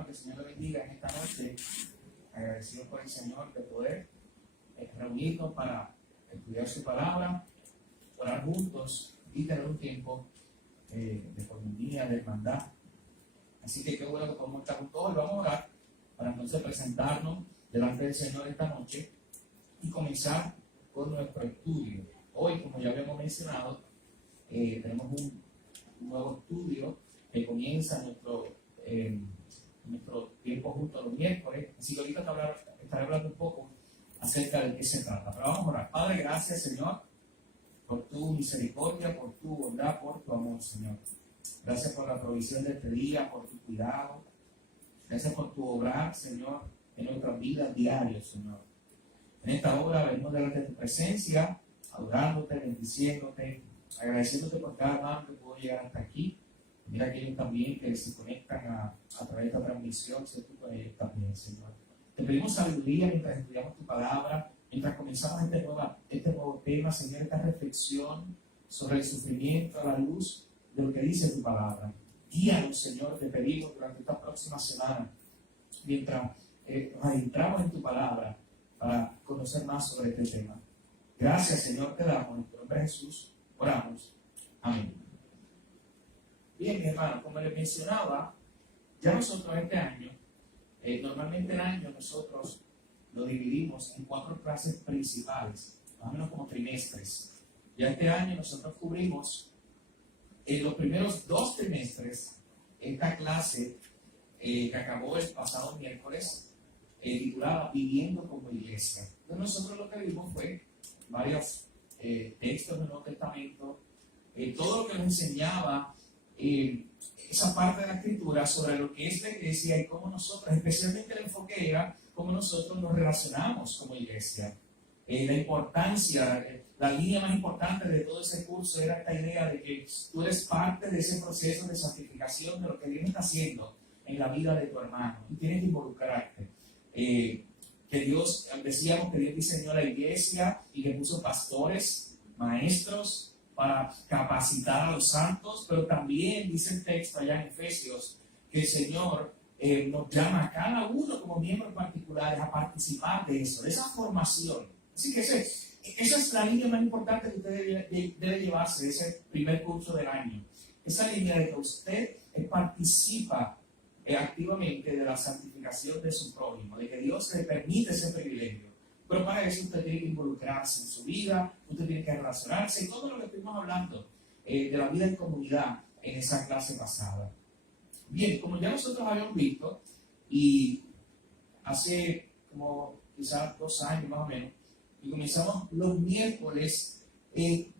hermano, que el Señor le bendiga en esta noche. Agradecido por el Señor de poder reunirnos para estudiar su palabra, orar juntos y tener un tiempo de comunión, de hermandad. Así que qué bueno que podemos estar juntos hoy. Vamos a orar para entonces presentarnos delante del Señor esta noche y comenzar con nuestro estudio. Hoy, como ya habíamos mencionado, tenemos un nuevo estudio que comienza nuestro tiempo junto los miércoles. Así que ahorita estaré hablando un poco acerca de qué se trata. Pero vamos a orar. Padre, gracias, Señor, por tu misericordia, por tu bondad, por tu amor, Señor. Gracias por la provisión de este día, por tu cuidado. Gracias por tu obrar, Señor, en nuestras vidas diarias, Señor. En esta hora venimos delante de tu presencia, adorándote, bendiciéndote, agradeciéndote por cada hermano que pudo llegar hasta aquí. Mira aquellos también que se conectan a través de esta transmisión, sé tú con ellos también, Señor. Te pedimos sabiduría mientras estudiamos tu palabra, mientras comenzamos este nuevo tema, Señor, esta reflexión sobre el sufrimiento a la luz de lo que dice tu palabra. Guíanos, Señor, te pedimos durante esta próxima semana, mientras nos adentramos en tu palabra para conocer más sobre este tema. Gracias, Señor, te damos en tu nombre Jesús. Oramos. Amén. Bien, mi hermano, como les mencionaba, ya nosotros este año, normalmente el año nosotros lo dividimos en 4 clases principales, más o menos como trimestres. Ya este año nosotros cubrimos en los primeros 2 trimestres esta clase que acabó el pasado miércoles, titulada Viviendo como Iglesia. Entonces nosotros lo que vimos fue varios textos del Nuevo Testamento, todo lo que nos enseñaba esa parte de la Escritura sobre lo que es la iglesia y cómo nosotros, especialmente el enfoque era cómo nosotros nos relacionamos como iglesia. La importancia, la línea más importante de todo ese curso era esta idea de que tú eres parte de ese proceso de santificación de lo que Dios está haciendo en la vida de tu hermano y tienes que involucrarte. Que Dios, decíamos que Dios diseñó la iglesia y que puso pastores, maestros para capacitar a los santos, pero también dice el texto allá en Efesios que el Señor nos llama a cada uno como miembros particulares a participar de eso, de esa formación. Así que esa es la línea más importante que usted debe llevarse de ese primer curso del año. Esa línea de que usted participa activamente de la santificación de su prójimo, de que Dios le permite ese privilegio. Pero para eso usted tiene que involucrarse en su vida, usted tiene que relacionarse, y todo lo que estuvimos hablando de la vida en comunidad en esa clase pasada. Bien, como ya nosotros habíamos visto, y hace como quizás 2 años más o menos, y comenzamos los miércoles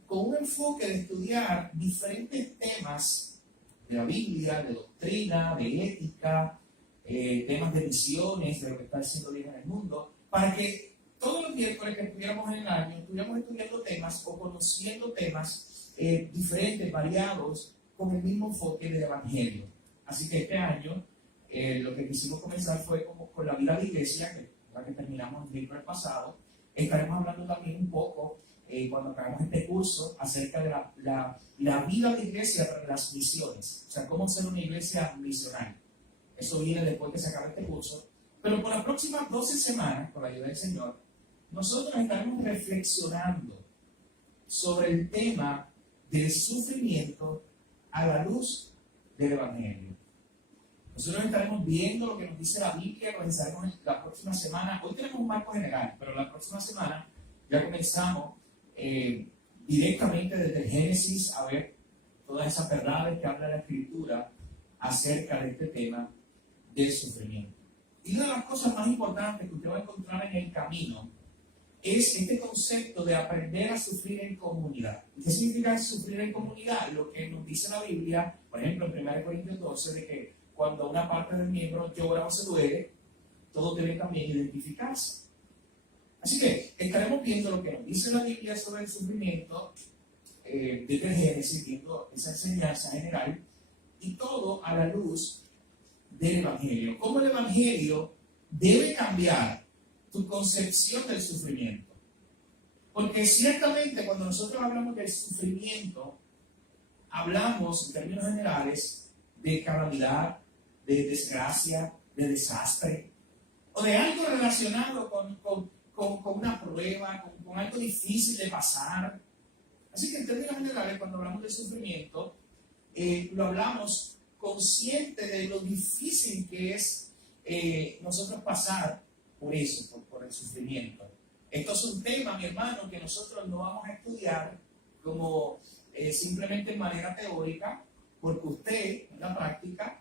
con un enfoque de estudiar diferentes temas de la Biblia, de doctrina, de ética, temas de misiones, de lo que está haciendo Dios en el mundo, para que todos los miércoles que estuviéramos en el año, estuviéramos estudiando temas o conociendo temas diferentes, variados, con el mismo enfoque del Evangelio. Así que este año lo que quisimos comenzar fue con la vida de iglesia, que la que terminamos el miércoles pasado. Estaremos hablando también un poco, cuando acabamos este curso, acerca de la vida de iglesia para las misiones. O sea, cómo ser una iglesia misional. Eso viene después que se acabe este curso. Pero por las próximas 12 semanas, con la ayuda del Señor, nosotros estaremos reflexionando sobre el tema del sufrimiento a la luz del Evangelio. Nosotros estaremos viendo lo que nos dice la Biblia, comenzaremos la próxima semana. Hoy tenemos un marco general, pero la próxima semana ya comenzamos directamente desde el Génesis a ver todas esas verdades que habla la Escritura acerca de este tema del sufrimiento. Y una de las cosas más importantes que usted va a encontrar en el camino es este concepto de aprender a sufrir en comunidad. ¿Qué significa sufrir en comunidad? Lo que nos dice la Biblia, por ejemplo, en 1 Corintios 12, de que cuando una parte del miembro llora o se duele, todos deben también identificarse. Así que estaremos viendo lo que nos dice la Biblia sobre el sufrimiento desde el Génesis, viendo esa enseñanza general, y todo a la luz del Evangelio. ¿Cómo el Evangelio debe cambiar tu concepción del sufrimiento? Porque ciertamente cuando nosotros hablamos del sufrimiento, hablamos en términos generales de calamidad, de desgracia, de desastre o de algo relacionado con una prueba, con algo difícil de pasar. Así que en términos generales, cuando hablamos de sufrimiento, lo hablamos consciente de lo difícil que es nosotros pasar por eso, por el sufrimiento. Esto es un tema, mi hermano, que nosotros no vamos a estudiar como simplemente en manera teórica, porque usted en la práctica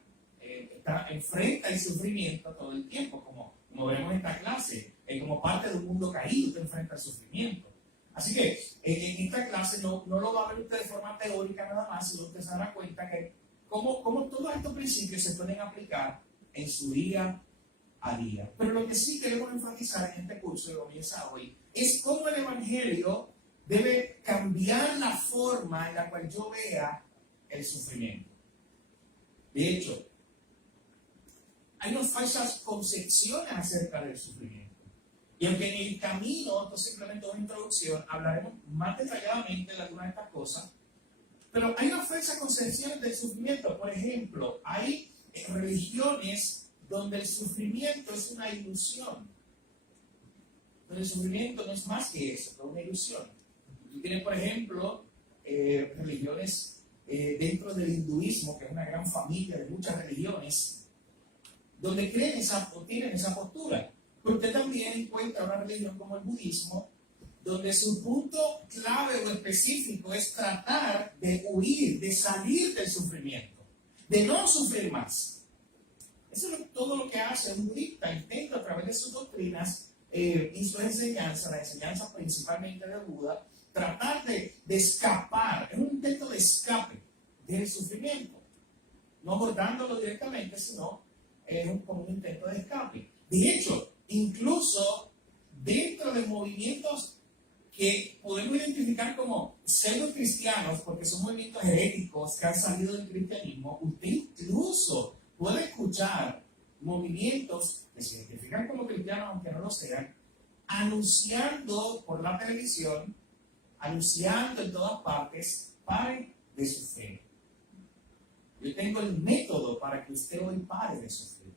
enfrenta el sufrimiento todo el tiempo, como veremos en esta clase, como parte de un mundo caído, usted enfrenta el sufrimiento. Así que en esta clase no lo va a ver usted de forma teórica nada más, sino usted se dará cuenta que cómo todos estos principios se pueden aplicar en su día a día. Pero lo que sí queremos enfatizar en este curso que comienza hoy es cómo el Evangelio debe cambiar la forma en la cual yo vea el sufrimiento. De hecho, hay unas falsas concepciones acerca del sufrimiento. Y aunque en el camino, esto es simplemente una introducción, hablaremos más detalladamente de algunas de estas cosas, pero hay unas falsas concepciones del sufrimiento. Por ejemplo, hay religiones donde el sufrimiento es una ilusión. Donde el sufrimiento no es más que eso, es una ilusión. Tú tienes, por ejemplo, religiones dentro del hinduismo, que es una gran familia de muchas religiones, donde creen o tienen esa postura. Pero usted también encuentra una religión como el budismo, donde su punto clave o específico es tratar de huir, de salir del sufrimiento, de no sufrir más. Eso es todo lo que hace un budista. Intenta a través de sus doctrinas y sus enseñanzas, las enseñanzas principalmente de Buda, tratar de escapar. Es un intento de escape del sufrimiento. No abordándolo directamente, sino como un intento de escape. De hecho, incluso dentro de movimientos que podemos identificar como pseudo-cristianos, porque son movimientos heréticos que han salido del cristianismo, usted incluso puede escuchar movimientos que se identifican como cristianos, aunque no lo sean, anunciando por la televisión, anunciando en todas partes, pare de sufrir. Yo tengo el método para que usted hoy pare de sufrir.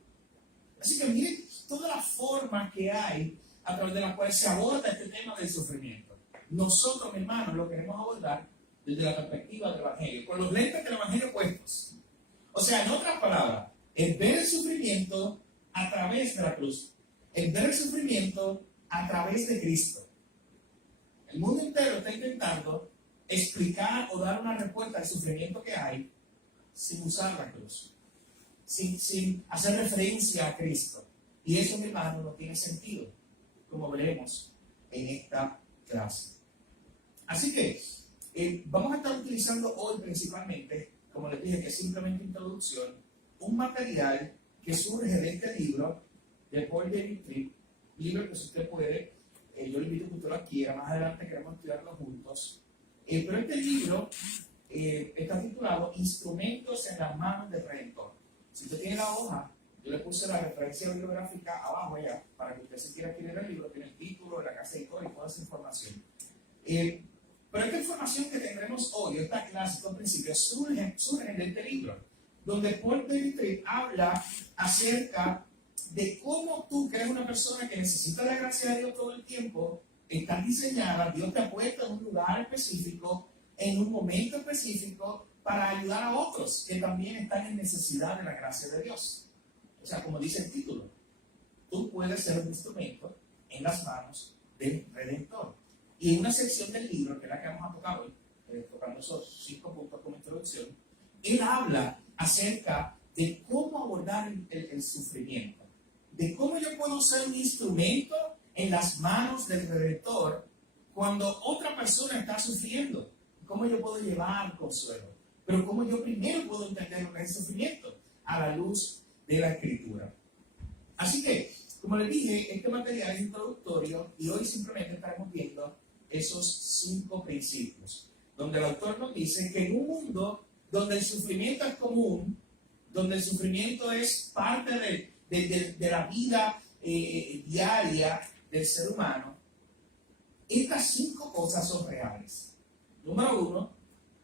Así que miren todas las formas que hay a través de las cuales se aborda este tema del sufrimiento. Nosotros, mi hermano, lo queremos abordar desde la perspectiva del Evangelio, con los lentes del Evangelio puestos. O sea, en otras palabras, el ver el sufrimiento a través de la cruz, el ver el sufrimiento a través de Cristo. El mundo entero está intentando explicar o dar una respuesta al sufrimiento que hay sin usar la cruz, sin hacer referencia a Cristo. Y eso, mi hermano, no tiene sentido, como veremos en esta clase. Así que vamos a estar utilizando hoy principalmente, como les dije, que es simplemente introducción, un material que surge de este libro de Paul David Tripp, libro que si usted puede, yo le invito a que usted lo adquiera, más adelante queremos estudiarlo juntos. Pero este libro está titulado Instrumentos en las manos del Redentor. Si usted tiene la hoja, yo le puse la referencia bibliográfica abajo allá, para que usted se quiera adquirir el libro, tiene el título de la casa editora y toda esa información. Pero esta información que tendremos hoy, esta clase, estos principios, surgen de este libro, donde Paul David Tripp habla acerca de cómo tú, que eres una persona que necesita la gracia de Dios todo el tiempo, estás diseñada, Dios te ha puesto en un lugar específico, en un momento específico, para ayudar a otros que también están en necesidad de la gracia de Dios. O sea, como dice el título, tú puedes ser un instrumento en las manos del Redentor. Y en una sección del libro, que es la que vamos a tocar hoy, tocando esos 5 puntos como introducción, él habla acerca de cómo abordar el sufrimiento, de cómo yo puedo ser un instrumento en las manos del Redentor cuando otra persona está sufriendo, cómo yo puedo llevar consuelo, pero cómo yo primero puedo entender lo que es el sufrimiento a la luz de la Escritura. Así que, como les dije, este material es introductorio y hoy simplemente estaremos viendo esos 5 principios, donde el autor nos dice que en un mundo donde el sufrimiento es común, donde el sufrimiento es parte de la vida diaria del ser humano, estas 5 cosas son reales. Número 1,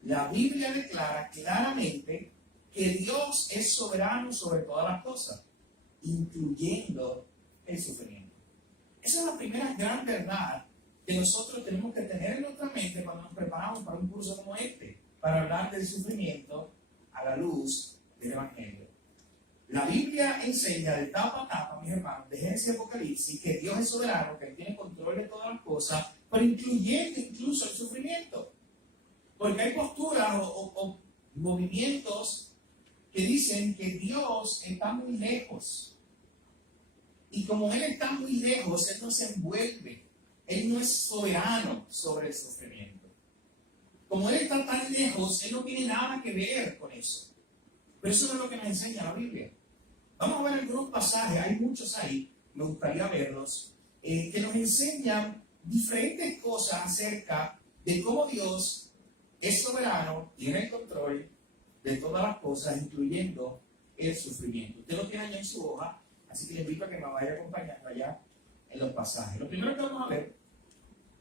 la Biblia declara claramente que Dios es soberano sobre todas las cosas. incluyendo el sufrimiento. Esa es la primera gran verdad que nosotros tenemos que tener en nuestra mente cuando nos preparamos para un curso como este, para hablar del sufrimiento a la luz del Evangelio. La Biblia enseña de tapa a tapa, mis hermanos, de Génesis y Apocalipsis, que Dios es soberano, que Él tiene control de todas las cosas, pero incluyendo incluso el sufrimiento. Porque hay posturas o movimientos que dicen que Dios está muy lejos. Y como Él está muy lejos, Él no se envuelve. Él no es soberano sobre el sufrimiento. Como Él está tan lejos, Él no tiene nada que ver con eso. Pero eso no es lo que nos enseña la Biblia. Vamos a ver algunos pasajes, hay muchos ahí, me gustaría verlos, que nos enseñan diferentes cosas acerca de cómo Dios es soberano, tiene el control de todas las cosas, incluyendo el sufrimiento. Usted lo tiene allá en su hoja, así que le invito a que me vaya acompañando allá en los pasajes. Lo primero que vamos a ver,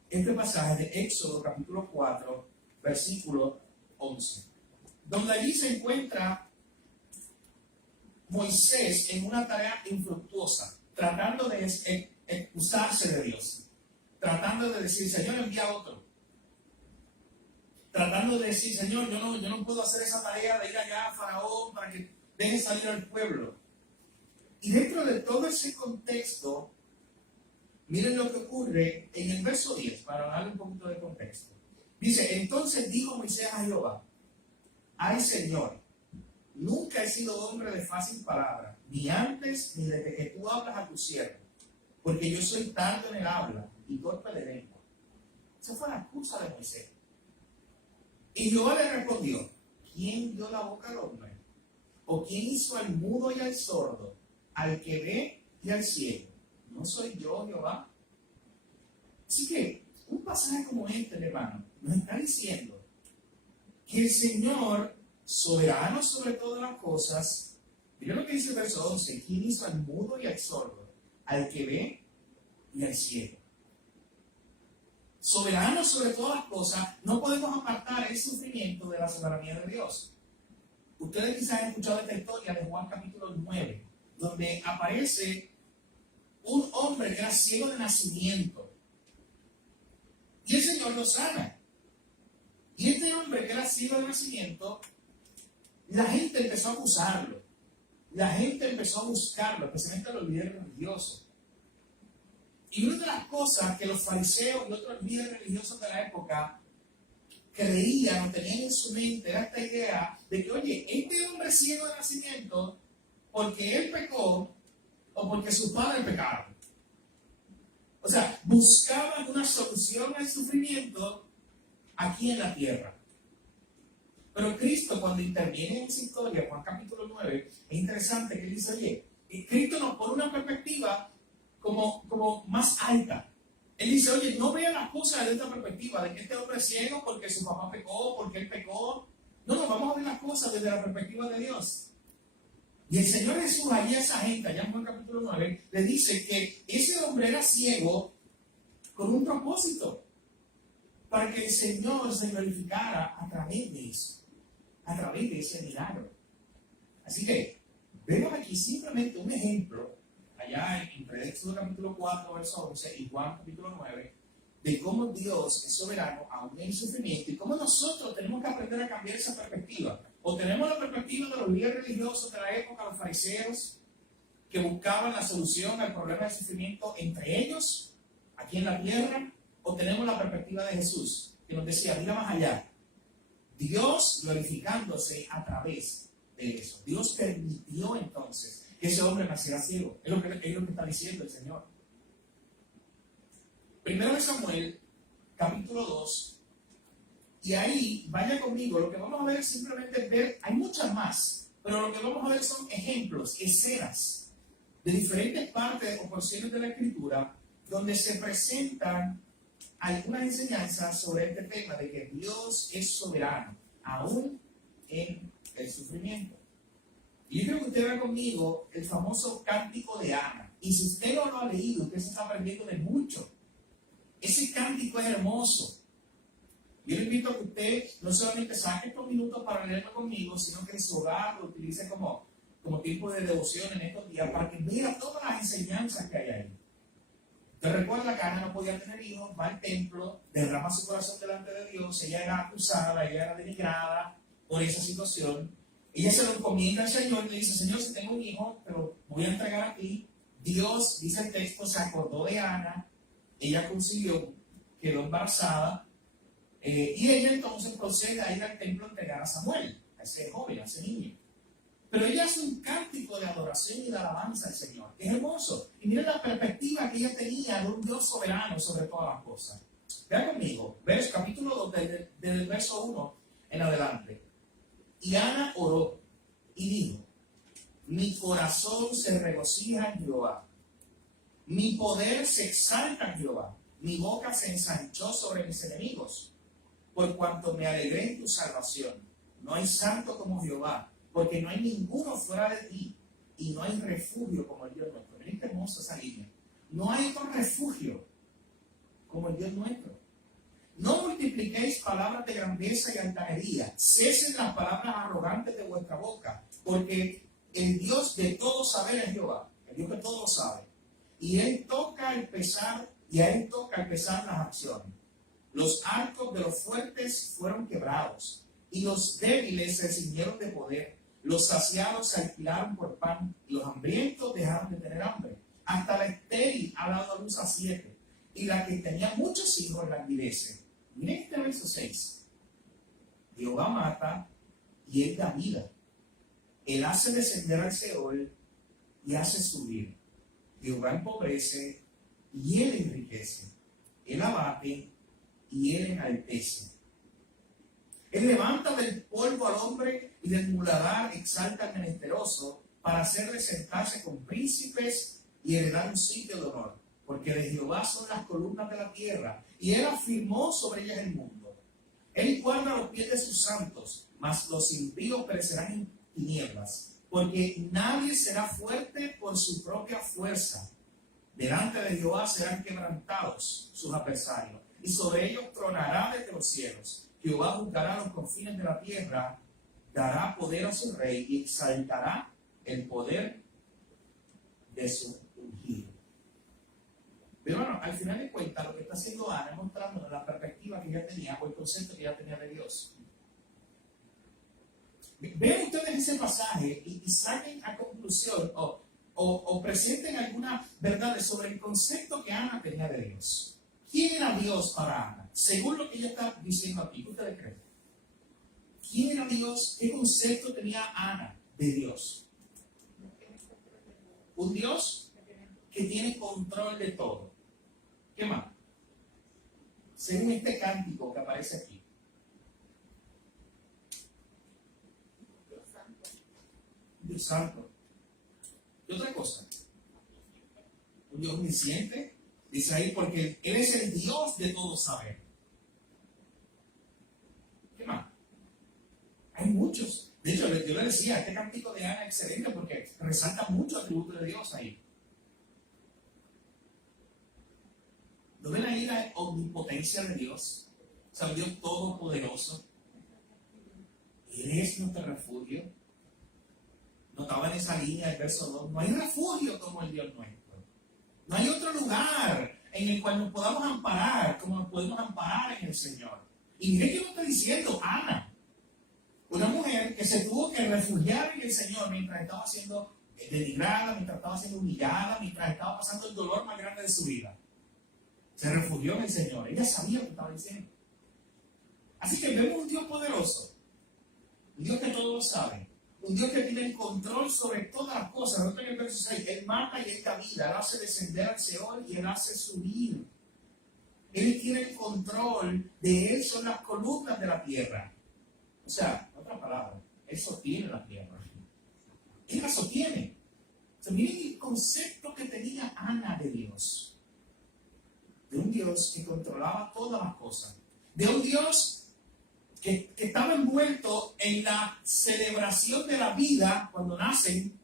este pasaje de Éxodo capítulo 4, versículo 11, donde allí se encuentra Moisés en una tarea infructuosa, tratando de excusarse de Dios, tratando de decir, Señor, envía a otro, tratando de decir, Señor, yo no puedo hacer esa tarea de ir allá a Faraón para que deje salir al pueblo. Y dentro de todo ese contexto, miren lo que ocurre en el verso 10, para darle un poquito de contexto. Dice, entonces dijo Moisés a Jehová, ay Señor, nunca he sido hombre de fácil palabra, ni antes ni desde que tú hablas a tu siervo, porque yo soy tardo en el habla y torpe de lengua. Esa fue la excusa de Moisés. Y Jehová le respondió, ¿quién dio la boca al hombre? ¿O quién hizo al mudo y al sordo, al que ve y al ciego? ¿No soy yo, Jehová? Así que un pasaje como este, hermano, nos está diciendo que el Señor, soberano sobre todas las cosas, mira lo que dice el verso 11, ¿quién hizo al mudo y al sordo, al que ve y al ciego? Soberano sobre todas las cosas, no podemos apartar el sufrimiento de la soberanía de Dios. Ustedes quizás han escuchado esta historia de Juan capítulo 9, donde aparece un hombre que era ciego de nacimiento. Y el Señor lo sana. Y este hombre que era ciego de nacimiento, la gente empezó a acusarlo. La gente empezó a buscarlo, especialmente los líderes religiosos. Y una de las cosas que los fariseos y otros líderes religiosos de la época creían o tenían en su mente era esta idea de que, oye, este hombre ciego de nacimiento, porque él pecó o porque sus padres pecaron. O sea, buscaban una solución al sufrimiento aquí en la tierra. Pero Cristo, cuando interviene en esa historia, Juan capítulo 9, es interesante que él dice, oye, Cristo nos pone una perspectiva como más alta. Él dice, oye, no vean las cosas desde esta perspectiva, de que este hombre es ciego porque su papá pecó, porque él pecó. No, vamos a ver las cosas desde la perspectiva de Dios. Y el Señor Jesús, allí a esa gente, allá en Juan capítulo 9, le dice que ese hombre era ciego con un propósito, para que el Señor se glorificara a través de eso, a través de ese milagro. Así que, vemos aquí simplemente un ejemplo, allá en Éxodo capítulo 4, verso 11, y Juan capítulo 9, de cómo Dios es soberano aún en el sufrimiento, y cómo nosotros tenemos que aprender a cambiar esa perspectiva. O tenemos la perspectiva de los líderes religiosos de la época, los fariseos, que buscaban la solución al problema del sufrimiento entre ellos, aquí en la tierra, o tenemos la perspectiva de Jesús, que nos decía, mira más allá, Dios glorificándose a través de eso. Dios permitió entonces que ese hombre naciera ciego. Es lo que está diciendo el Señor. Primero de Samuel, capítulo 2, y ahí, vaya conmigo, lo que vamos a ver es simplemente ver, hay muchas más, pero lo que vamos a ver son ejemplos, escenas de diferentes partes o porciones de la Escritura donde se presentan algunas enseñanzas sobre este tema de que Dios es soberano, aún en el sufrimiento. Y yo quiero que usted vea conmigo el famoso cántico de Ana. Y si usted no lo ha leído, usted se está aprendiendo de mucho. Ese cántico es hermoso. Yo le invito a que usted no solamente saque estos minutos para leerlo conmigo, sino que en su hogar lo utilice como como tiempo de devoción en estos días para que vea todas las enseñanzas que hay ahí. Te recuerda que Ana no podía tener hijos, va al templo, derrama su corazón delante de Dios, ella era acusada, ella era denigrada por esa situación. Ella se lo encomienda al Señor y le dice, Señor, si tengo un hijo, te lo voy a entregar a ti. Dios, dice el texto, se acordó de Ana, ella consiguió, quedó embarazada, y ella entonces procede a ir al templo a entregar a Samuel, a ese joven, a ese niño. Pero ella hace un cántico de adoración y de alabanza al Señor, que es hermoso. Y miren la perspectiva que ella tenía de un Dios soberano sobre todas las cosas. Vean conmigo, capítulo 2, desde el verso 1 en adelante. Y Ana oró y dijo, mi corazón se regocija en Jehová, mi poder se exalta en Jehová, mi boca se ensanchó sobre mis enemigos, por cuanto me alegré en tu salvación. No hay santo como Jehová, porque no hay ninguno fuera de ti, y no hay refugio como el Dios nuestro. Miren qué hermosa esa línea. No hay otro refugio como el Dios nuestro. No multipliquéis palabras de grandeza y altanería, cesen las palabras arrogantes de vuestra boca, porque el Dios de todo saber es Jehová, el Dios que todo sabe. Y a él toca el pesar las acciones. Los arcos de los fuertes fueron quebrados, y los débiles se ciñeron de poder. Los saciados se alquilaron por pan, y los hambrientos dejaron de tener hambre. Hasta la estéril ha dado a luz a 7, y la que tenía muchos hijos languidece. Miren este verso 6. Jehová mata y él da vida. Él hace descender al Seol y hace subir. Jehová empobrece y él enriquece. Él abate y él enaltece. Él levanta del polvo al hombre y del muladar exalta al menesteroso para hacerle sentarse con príncipes y heredar un sitio de honor. Porque de Jehová son las columnas de la tierra, y él afirmó sobre ellas el mundo. Él guarda los pies de sus santos, mas los impíos perecerán en tinieblas, porque nadie será fuerte por su propia fuerza. Delante de Jehová serán quebrantados sus adversarios, y sobre ellos tronará desde los cielos. Jehová juzgará los confines de la tierra, dará poder a su rey y exaltará el poder de su ungido. Pero bueno, al final de cuentas, lo que está haciendo Ana es mostrándonos la perspectiva que ella tenía o el concepto que ella tenía de Dios. Vean ustedes ese pasaje y saquen a conclusión o presenten algunas verdades sobre el concepto que Ana tenía de Dios. ¿Quién era Dios para Ana? Según lo que ella está diciendo aquí, ¿qué ustedes creen? ¿Quién era Dios? ¿Qué concepto tenía Ana de Dios? Un Dios que tiene control de todo. ¿Qué más? Según este cántico que aparece aquí. Dios santo. ¿Y otra cosa? Un Dios omnisciente. Dice ahí, porque Él es el Dios de todo saber. ¿Qué más? Hay muchos. De hecho, yo le decía, este cántico de Ana es excelente porque resalta muchos atributos de Dios ahí. ¿No ven ahí la omnipotencia de Dios? O sea, Dios todopoderoso. Él es nuestro refugio. Notaba en esa línea el verso 2, no hay refugio como el Dios nuestro. No hay otro lugar en el cual nos podamos amparar como nos podemos amparar en el Señor. Y miren que lo está diciendo Ana, una mujer que se tuvo que refugiar en el Señor mientras estaba siendo denigrada, mientras estaba siendo humillada, mientras estaba pasando el dolor más grande de su vida. Se refugió en el Señor. Ella sabía lo que estaba diciendo. Así que vemos un Dios poderoso, un Dios que todo lo sabe, un Dios que tiene el control sobre todas las cosas. Nota en el verso 6, Él mata y Él da vida, Él hace descender al Seol y Él hace subir. Él tiene el control, de Él son las columnas de la tierra. O sea, en otras palabras, Él sostiene la tierra. Él la sostiene. O sea, miren el concepto que tenía Ana de Dios. De un Dios que controlaba todas las cosas. De un Dios que estaba envuelto en la celebración de la vida cuando nacen,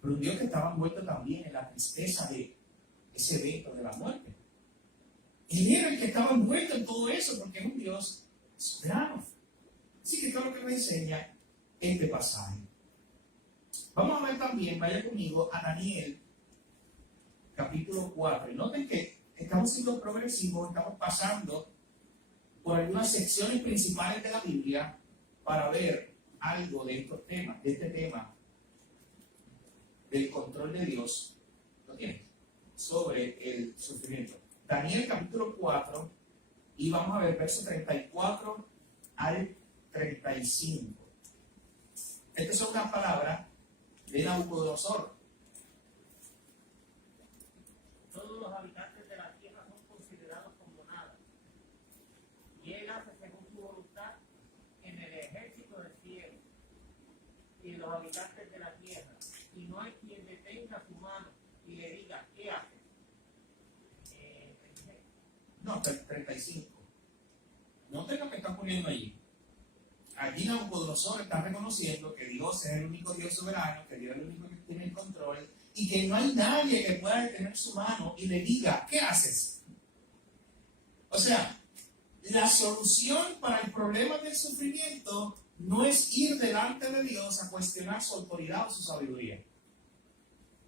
pero un Dios que estaba envuelto también en la tristeza de ese evento de la muerte. Él era el que estaba envuelto en todo eso porque es un Dios soberano. Así que todo lo que me enseña este pasaje. Vamos a ver también, vaya conmigo, a Daniel, capítulo 4. Y noten que estamos siendo progresivos, estamos pasando por algunas secciones principales de la Biblia para ver algo de estos temas, de este tema del control de Dios, ¿lo tienes? Sobre el sufrimiento. Daniel capítulo 4, y vamos a ver versos 34 al 35. Estas son unas palabras de Nabucodonosor. Todos los habitantes de la tierra son considerados como nada, y él hace según su voluntad en el ejército del cielo y los habitantes de la tierra, y no hay quien detenga su mano y le diga, ¿qué haces? No, 35. No te lo que está poniendo allí. Allí Nabucodonosor está reconociendo que Dios es el único Dios soberano, que Dios es el único que tiene el control y que no hay nadie que pueda detener su mano y le diga, ¿qué haces? O sea, la solución para el problema del sufrimiento no es ir delante de Dios a cuestionar su autoridad o su sabiduría.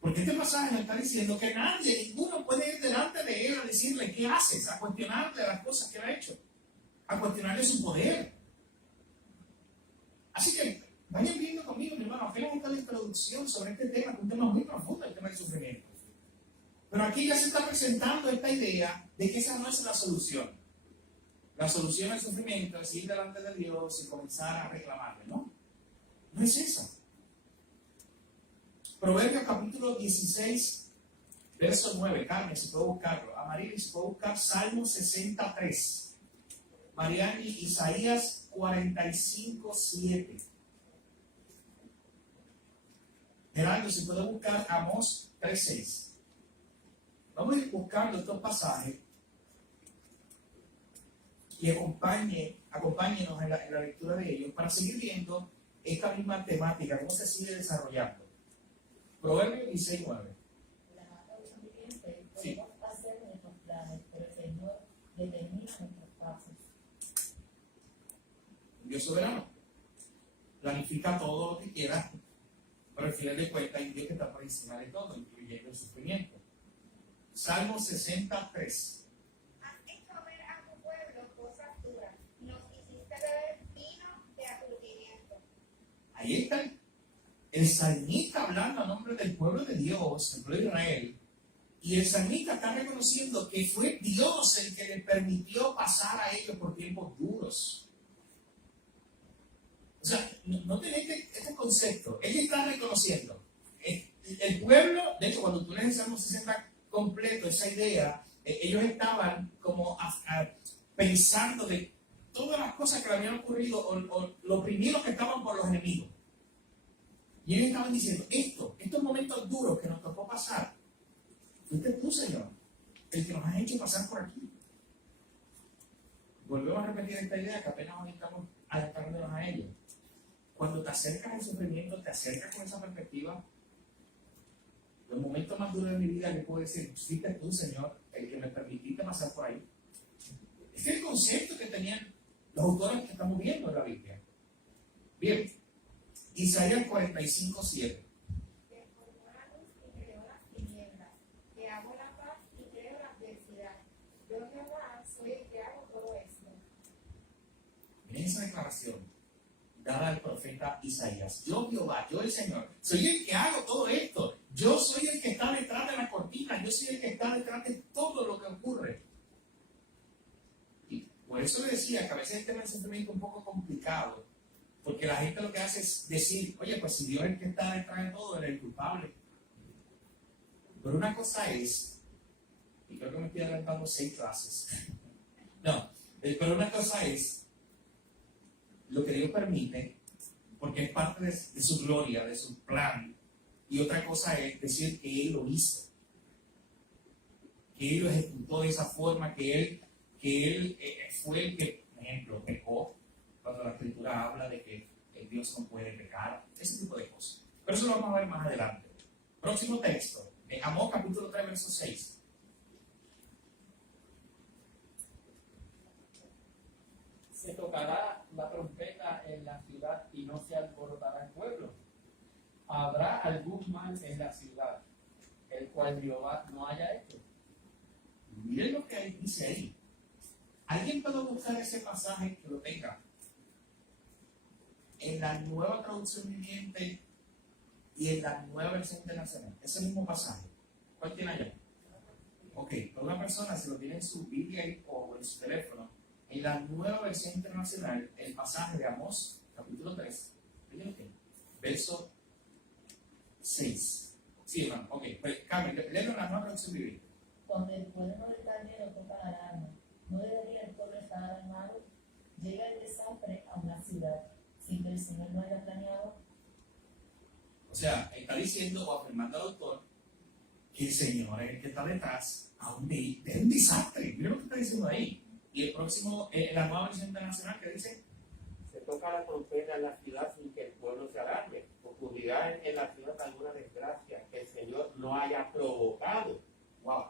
Porque este pasaje nos está diciendo que nadie, ninguno puede ir delante de Él a decirle, ¿qué haces? A cuestionarle las cosas que ha hecho, a cuestionarle su poder. Así que vayan viendo conmigo, mi hermano, apenas está la introducción sobre este tema, que es un tema muy profundo, el tema del sufrimiento. Pero aquí ya se está presentando esta idea de que esa no es la solución. La solución al sufrimiento es ir delante de Dios y comenzar a reclamarle, ¿no? No es esa. Proverbios capítulo 16, verso 9. Carmen, si puedo buscarlo. Amarillo, si puedo buscar Salmo 63. Mariani, Isaías 45, 7. Gerardo, si puedo buscar Amós 3, 6. Vamos a ir buscando estos pasajes y acompáñenos en la lectura de ellos para seguir viendo esta misma temática, cómo se sigue desarrollando. Proverbios 16, 9. Sí. Podemos hacer nuestros planes, pero el Señor determina nuestros pasos. Dios soberano planifica todo lo que quiera, pero al final de cuentas hay un Dios que está por encima de todo, incluyendo el sufrimiento. Salmo 63. Has hecho ver a tu pueblo cosas duras, nos hiciste beber vino de aturdimiento. Ahí está el salmista hablando a nombre del pueblo de Dios, el pueblo de Israel, y el salmista está reconociendo que fue Dios el que le permitió pasar a ellos por tiempos duros. O sea, no tenéis este concepto. Él está reconociendo. El pueblo, de hecho, cuando tú lees el Salmo 60 completo, esa idea, ellos estaban como pensando de todas las cosas que le habían ocurrido o lo oprimidos que estaban por los enemigos. Y ellos estaban diciendo, estos momentos duros que nos tocó pasar, fuiste tú, Señor, el que nos has hecho pasar por aquí. Volvemos a repetir esta idea que apenas hoy estamos adaptándonos a ello. Cuando te acercas al sufrimiento, te acercas con esa perspectiva, los momentos más duros de mi vida, yo puedo decir, fuiste tú, Señor, el que me permitiste pasar por ahí. Este es el concepto que tenían los autores que estamos viendo en la Biblia. Bien, Isaías 45, 7. Que formó la luz y creó las tinieblas, que hago la paz y creo la adversidad. Yo, Jehová, soy el que hago todo esto. Miren esa declaración dada al profeta Isaías. Yo, Jehová, yo el Señor, soy el que hago todo esto. Yo soy el que está detrás de la cortina. Yo soy el que está detrás de todo lo que ocurre. Y por eso le decía que a veces este sufrimiento es un poco complicado. Porque la gente lo que hace es decir, oye, pues si Dios es el que está detrás de todo, él es el culpable. Pero una cosa es, y creo que me estoy adelantando 6 clases. No, pero una cosa es lo que Dios permite, porque es parte de su gloria, de su plan. Y otra cosa es decir que Él lo hizo, que Él lo ejecutó de esa forma, que Él fue el que, por ejemplo, pecó, cuando la Escritura habla de que el Dios no puede pecar, ese tipo de cosas. Pero eso lo vamos a ver más adelante. Próximo texto, Amós capítulo 3, verso 6. Se tocará la trompeta en la ciudad y no se alborotará el pueblo. ¿habrá algún mal en la ciudad, el cual Jehová no haya hecho? Miren lo que dice ahí. ¿Alguien puede buscar ese pasaje que lo tenga? En la nueva traducción viviente y en la nueva versión internacional. Ese mismo pasaje. ¿Cuál tiene allá? Ok, una persona si lo tiene en su Biblia o en su teléfono, en la nueva versión internacional, el pasaje de Amós, capítulo 3, verso 6. Sí, hermano, ok, pues Carmen, léelo en la nueva traducción viviente. Cuando el pueblo del carnero toca la alarma, ¿no debería el pueblo estar alarmado? Llega el desastre a una ciudad, sin que el Señor no haya planeado. O sea, está diciendo o afirmando al autor que el Señor es el que está detrás de un desastre. Mira lo que está diciendo ahí. Y el próximo, la nueva versión internacional que dice, Se toca la trompeta en la ciudad sin que el pueblo se alarme. Ocurrirá en la ciudad alguna desgracia que el Señor no haya provocado. wow.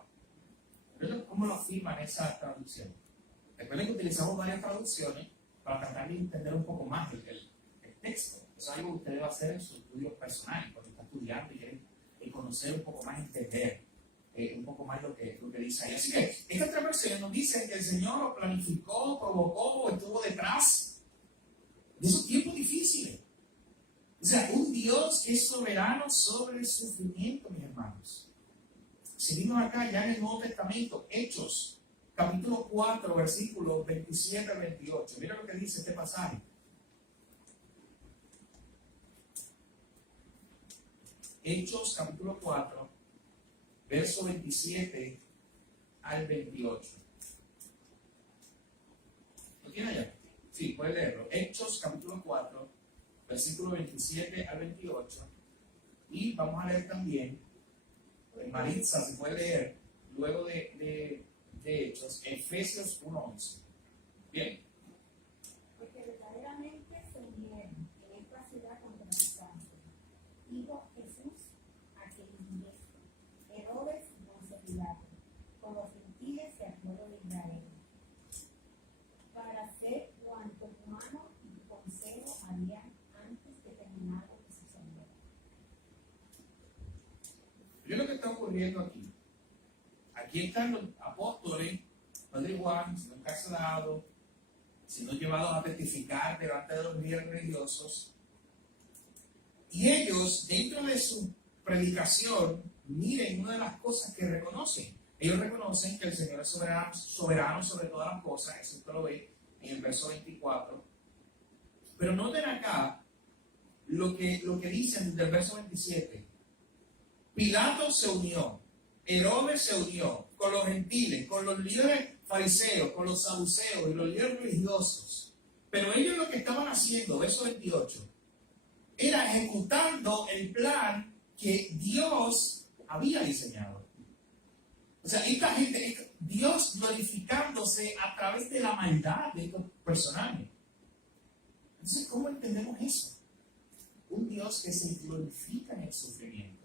Pero ¿cómo lo afirman esa traducción? Recuerden que utilizamos varias traducciones para tratar de entender un poco más el texto. Eso es algo que usted debe hacer en su estudio personal, cuando está estudiando y quiere conocer un poco más, entender un poco más lo que dice ahí. Así que estas tres versiones nos dicen que el Señor lo planificó, provocó, estuvo detrás de esos tiempos difíciles. O sea, un Dios que es soberano sobre el sufrimiento, mis hermanos. Seguimos acá ya en el Nuevo Testamento, Hechos, capítulo 4, versículos 27 al 28. Mira lo que dice este pasaje. Hechos, capítulo 4, verso 27 al 28. ¿Lo tiene allá? Sí, puede leerlo. Hechos, capítulo 4, versículo 27 al 28. Y vamos a leer también, Maritza, se puede leer, luego de Hechos, Efesios 1:11. Bien. Porque verdaderamente se unieron en esta ciudad contra los santos. Dijo Jesús a quien indirecto, Herodes y Poncio Pilato, con los gentiles y al pueblo de Israel, para hacer cuanto humano y consejo había antes de terminado de suceder. Miren lo que está ocurriendo aquí. Aquí están los apóstoles, Pedro y Juan, siendo encarcelados, siendo llevados a testificar delante de los líderes religiosos. Y ellos, dentro de su predicación, miren una de las cosas que reconocen. Ellos reconocen que el Señor es soberano sobre todas las cosas, eso usted lo ve en el verso 24. Pero noten acá lo que dicen del verso 27. Pilato se unió, Herodes se unió con los gentiles, con los líderes fariseos, con los saduceos y los líderes religiosos. Pero ellos lo que estaban haciendo, verso 28, era ejecutando el plan que Dios había diseñado. O sea, esta gente, Dios glorificándose a través de la maldad de estos personajes. Entonces, ¿cómo entendemos eso? Un Dios que se glorifica en el sufrimiento.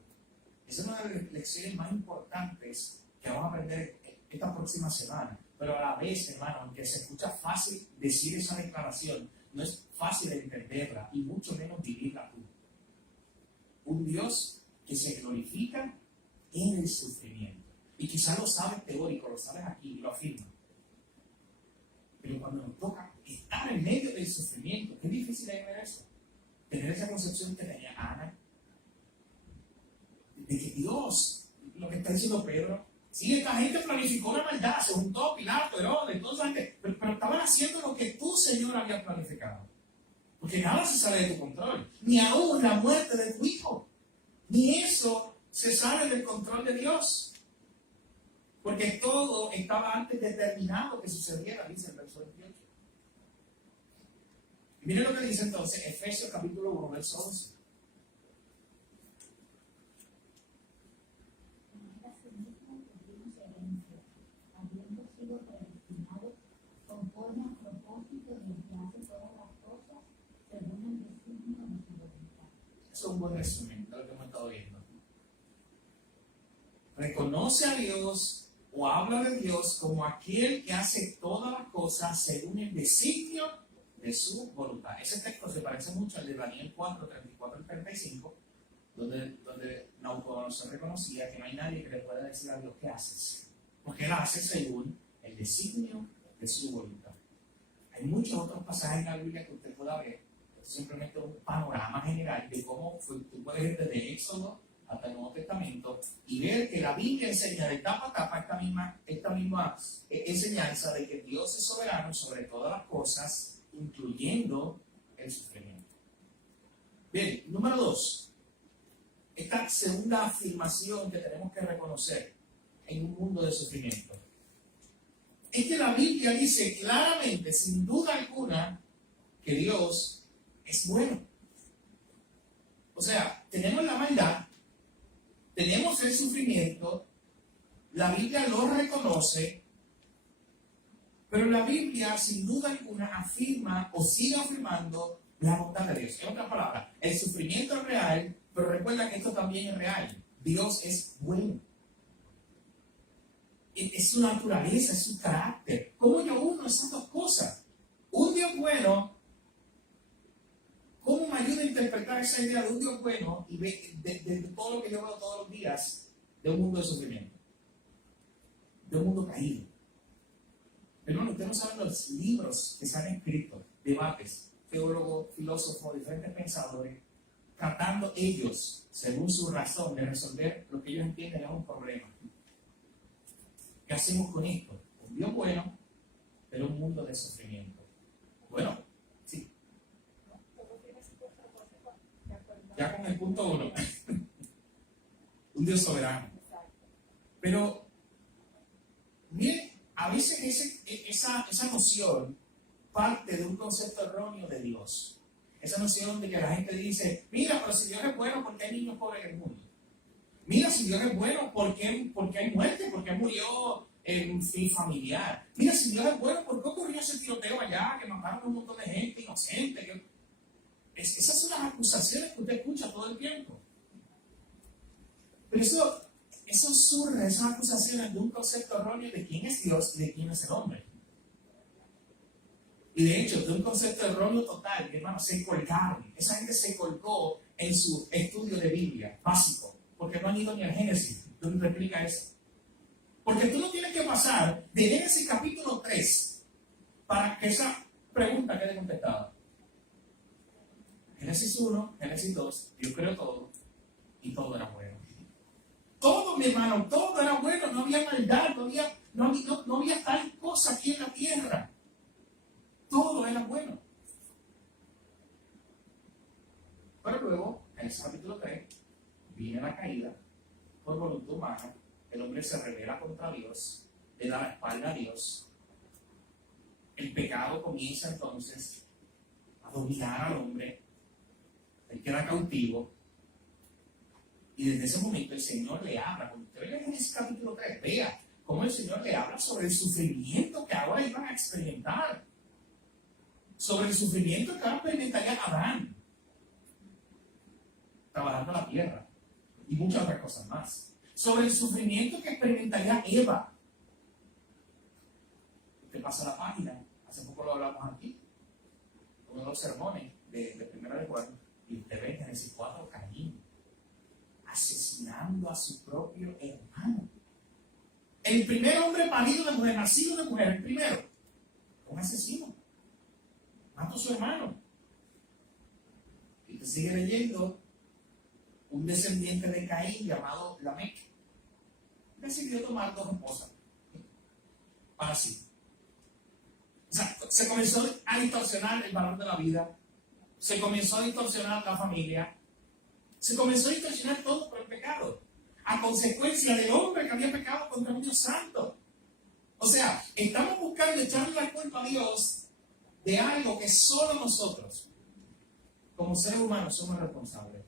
Esa es una de las lecciones más importantes que vamos a aprender esta próxima semana. Pero a la vez, hermano, aunque se escucha fácil decir esa declaración, no es fácil entenderla y mucho menos vivirla tú. Un Dios que se glorifica en el sufrimiento. Y quizás lo sabes teórico, lo sabes aquí y lo afirmas. Pero cuando nos toca estar en medio del sufrimiento, qué difícil es ver eso. Tener esa concepción que tenía Ana, de que Dios, lo que está diciendo Pedro, sí, esta gente planificó una maldad, se juntó Pilato, Herodes, toda esa gente, pero estaban haciendo lo que tú, Señor, habías planificado. Porque nada se sale de tu control, ni aún la muerte de tu hijo, ni eso se sale del control de Dios. Porque todo estaba antes determinado que sucediera, dice el verso 28. Y miren lo que dice entonces Efesios capítulo 1, verso 11. Habiendo sido predestinados conforme al propósito de que hace todas las cosas según el designio de su voluntad. Eso es un buen resumen de lo que hemos estado viendo. Reconoce a Dios o habla de Dios como aquel que hace todas las cosas según el designio de su voluntad. Ese texto se parece mucho al de Daniel 4, 34 y 35, donde Nabucodonosor reconocía que no hay nadie que le pueda decir a Dios qué haces, porque Él hace según el designio de su voluntad. Hay muchos otros pasajes en la Biblia que usted pueda ver, es simplemente un panorama general de cómo tú puedes ir desde Éxodo hasta el Nuevo Testamento y ver que la Biblia enseña de tapa a tapa esta misma enseñanza de que Dios es soberano sobre todas las cosas, incluyendo el sufrimiento. Bien, número 2. Esta segunda afirmación que tenemos que reconocer en un mundo de sufrimiento es que la Biblia dice claramente, sin duda alguna, que Dios es bueno. O sea, tenemos la maldad, tenemos el sufrimiento, la Biblia lo reconoce, pero la Biblia sin duda alguna afirma o sigue afirmando la bondad de Dios. En otras palabras, el sufrimiento es real, pero recuerda que esto también es real. Dios es bueno. Es su naturaleza, es su carácter. ¿Cómo yo uno esas dos cosas? Un Dios bueno, ¿cómo me ayuda a interpretar esa idea de un Dios bueno y de todo lo que yo veo todos los días de un mundo de sufrimiento? De un mundo caído. Hermano, ustedes no saben los libros que se han escrito, debates, teólogos, filósofos, diferentes pensadores, tratando ellos, según su razón, de resolver lo que ellos entienden es un problema. ¿Qué hacemos con esto? Un Dios bueno, pero un mundo de sufrimiento. Bueno, sí. Ya con el punto 1. Un Dios soberano. Pero, miren, a veces esa noción parte de un concepto erróneo de Dios. Esa noción de que la gente dice, mira, pero si Dios es bueno, ¿por qué hay niños pobres en el mundo? Mira, si Dios es bueno, ¿por qué hay muerte? ¿Por qué murió en fin familiar? Mira, si Dios es bueno, ¿por qué ocurrió ese tiroteo allá que mataron a un montón de gente inocente? Esas son las acusaciones que usted escucha todo el tiempo. Pero eso surge, esas acusaciones, de un concepto erróneo de quién es Dios y de quién es el hombre. Y de hecho, de un concepto erróneo total, que hermano, se colgaron. Esa gente se colgó en su estudio de Biblia básico, porque no han ido ni al Génesis, donde explica eso. Porque tú no tienes que pasar de Génesis capítulo 3 para que esa pregunta quede contestada. Génesis 1, Génesis 2, Dios creó todo y todo era bueno. Todo, mi hermano, todo era bueno, no había maldad, no había tal cosa aquí en la tierra. Todo era bueno. Pero luego, en ese capítulo 3, viene la caída por voluntad humana, el hombre se rebela contra Dios, le da la espalda a Dios, el pecado comienza entonces a dominar al hombre, él queda cautivo, y desde ese momento el Señor le habla. Cuando usted vea en ese capítulo 3, vea cómo el Señor le habla sobre el sufrimiento que ahora iban a experimentar, sobre el sufrimiento que ahora experimentaría Adán, trabajando la tierra, y muchas otras cosas más. Sobre el sufrimiento que experimentaría Eva. Usted pasa la página, hace poco lo hablamos aquí, uno de los sermones de Primera de Juan, y usted ve en Génesis 4, Caín, asesinando a su propio hermano. El primer hombre parido de mujer, nacido de mujer, el primero, un asesino, mató a su hermano. Y usted sigue leyendo, un descendiente de Caín llamado Lamec decidió tomar 2 esposas para sí. O sea, se comenzó a distorsionar el valor de la vida, se comenzó a distorsionar la familia, se comenzó a distorsionar todo por el pecado, a consecuencia del hombre que había pecado contra un Dios santo. O sea, estamos buscando echarle la culpa a Dios de algo que solo nosotros, como seres humanos, somos responsables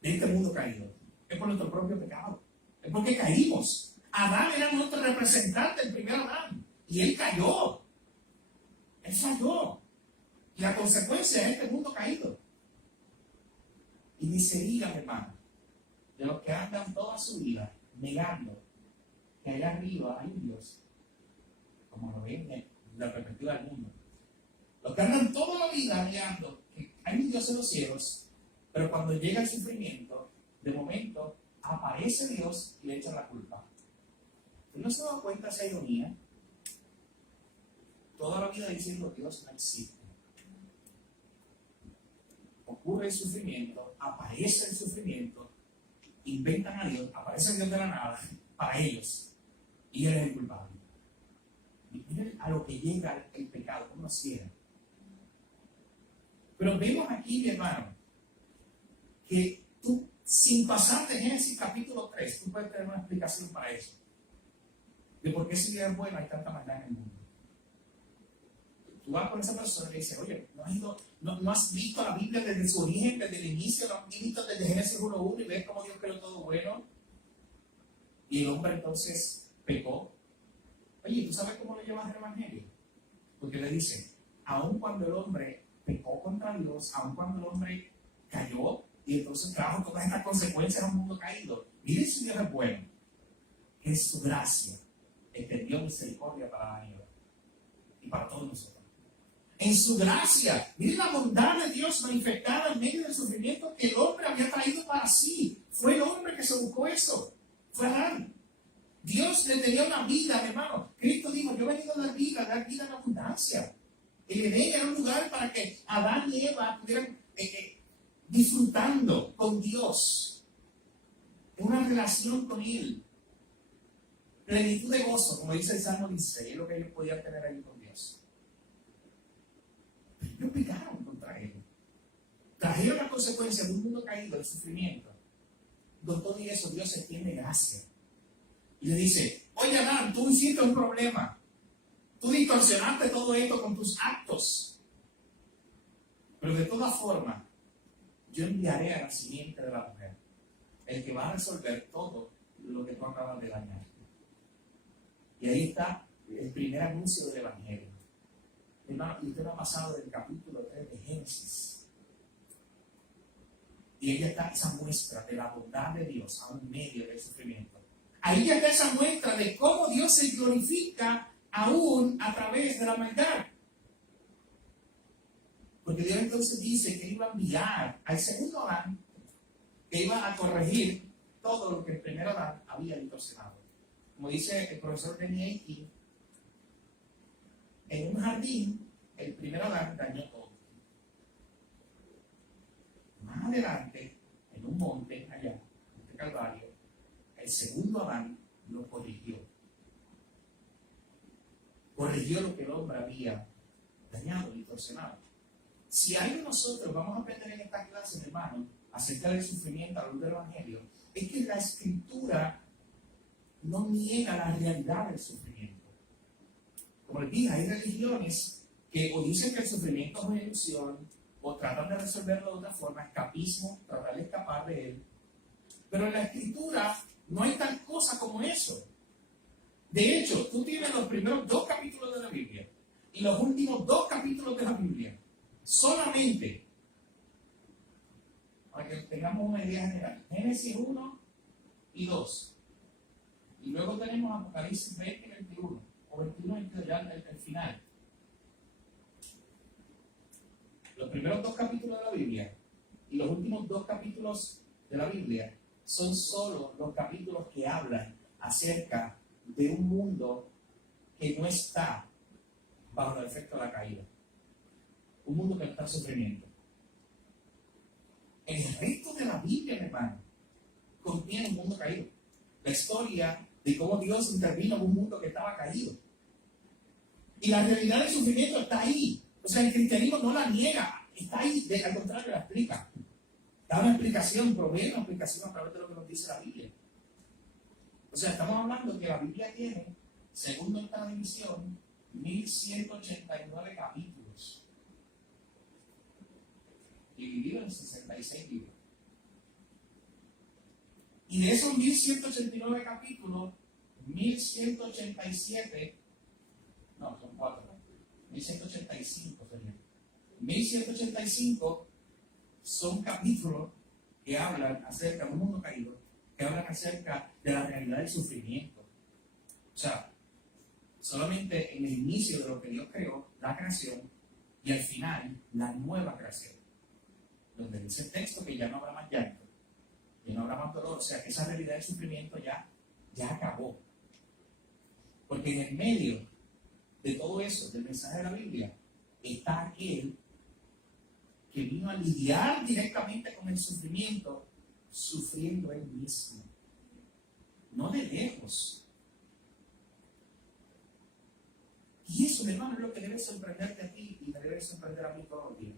de este mundo caído. Es por nuestro propio pecado. Es porque caímos. Adán era nuestro representante, el primer Adán. Y él cayó. Él falló. Y la consecuencia es este mundo caído. Y ni se diga, hermano, de los que andan toda su vida negando que allá arriba hay un Dios, como lo ven en la perspectiva del mundo. Los que andan toda la vida negando que hay un Dios en los cielos Pero cuando llega el sufrimiento, de momento aparece Dios y le echan la culpa. ¿No se da cuenta esa ironía? Toda la vida diciendo Dios no existe. Ocurre el sufrimiento, aparece el sufrimiento, inventan a Dios, aparece Dios de la nada para ellos y Él es el culpable. Y miren a lo que llega el pecado, como ciega. Pero vemos aquí, mi hermano, que tú, sin pasar de Génesis capítulo 3, tú puedes tener una explicación para eso. De por qué si Dios es bueno hay tanta maldad en el mundo. Tú vas con esa persona y le dices, oye, no has visto la Biblia desde su origen, desde el inicio, no has visto desde Génesis 1:1 y ves cómo Dios creó todo bueno. Y el hombre entonces pecó. Oye, ¿tú sabes cómo le llevas el Evangelio? Porque le dice, aun cuando el hombre pecó contra Dios, aun cuando el hombre cayó y entonces trajo todas estas consecuencias a un mundo caído, miren si Dios es bueno. En su gracia extendió misericordia para la humanidad y para todos nosotros. En su gracia, miren la bondad de Dios manifestada en medio del sufrimiento que el hombre había traído para sí. Fue el hombre que se buscó eso. Fue Adán. Dios le tenía una vida, mi hermano. Cristo dijo, yo he venido a dar vida en abundancia. El Edén era un lugar para que Adán y Eva estuvieran disfrutando con Dios. En una relación con Él. Plenitud de gozo, como dice el Salmo 16, es lo que ellos podían tener ahí con Dios. Pero ellos pecaron contra Él. Trajeron la consecuencia de un mundo caído, el sufrimiento. Con todo y eso, Dios se tiene gracia. Y le dice, oye Adán, tú hiciste un problema. Tú distorsionaste todo esto con tus actos. Pero de todas formas, yo enviaré a la simiente de la mujer, el que va a resolver todo lo que tú acabas de dañar. Y ahí está el primer anuncio del Evangelio. Hermano, y usted no ha pasado del capítulo 3 de Génesis. Y ahí está esa muestra de la bondad de Dios a un medio del sufrimiento. Ahí está esa muestra de cómo Dios se glorifica aún a través de la maldad. Porque Dios entonces dice que iba a enviar al segundo Adán, que iba a corregir todo lo que el primer Adán había distorsionado. Como dice el profesor Daniel King, en un jardín, el primer Adán dañó todo. Más adelante, en un monte allá, en este Calvario, el segundo Adán lo corrigió. Corrigió lo que el hombre había dañado, distorsionado. Si algo nosotros vamos a aprender en esta clase, mi hermano, acerca del sufrimiento a la luz del Evangelio, es que la Escritura no niega la realidad del sufrimiento. Como les dije, hay religiones que o dicen que el sufrimiento es una ilusión, o tratan de resolverlo de otra forma, escapismo, tratar de escapar de él. Pero en la Escritura no hay tal cosa como eso. De hecho, tú tienes los primeros 2 capítulos de la Biblia y los últimos 2 capítulos de la Biblia. Solamente, para que tengamos una idea general, Génesis 1 y 2. Y luego tenemos Apocalipsis 20 y 21, o 21 y 22, ya el final. Los primeros 2 capítulos de la Biblia y los últimos 2 capítulos de la Biblia son solo los capítulos que hablan acerca de un mundo que no está bajo el efecto de la caída. Un mundo que no está en sufrimiento. El resto de la Biblia, mi hermano, contiene un mundo caído. La historia de cómo Dios intervino en un mundo que estaba caído. Y la realidad del sufrimiento está ahí. O sea, el cristianismo no la niega, está ahí, al contrario, la explica. Da una explicación, provee una explicación a través de lo que nos dice la Biblia. O sea, estamos hablando que la Biblia tiene, según nuestra división, 1189 capítulos, dividido en 66 libros. Y de esos 1189 capítulos, 1187, no, son 4, 1185 serían. 1185 son capítulos que hablan acerca de un mundo caído, que hablan acerca de la realidad del sufrimiento. O sea, solamente en el inicio de lo que Dios creó, la creación, y al final, la nueva creación. donde dice el texto que ya no habrá más llanto, ya no habrá más dolor, o sea que esa realidad del sufrimiento ya acabó. Porque en el medio de todo eso, del mensaje de la Biblia, está aquel que vino a lidiar directamente con el sufrimiento, sufriendo él mismo, no de lejos. Y eso, mi hermano, es lo que debe sorprenderte a ti y me debe sorprender a mí todos los días.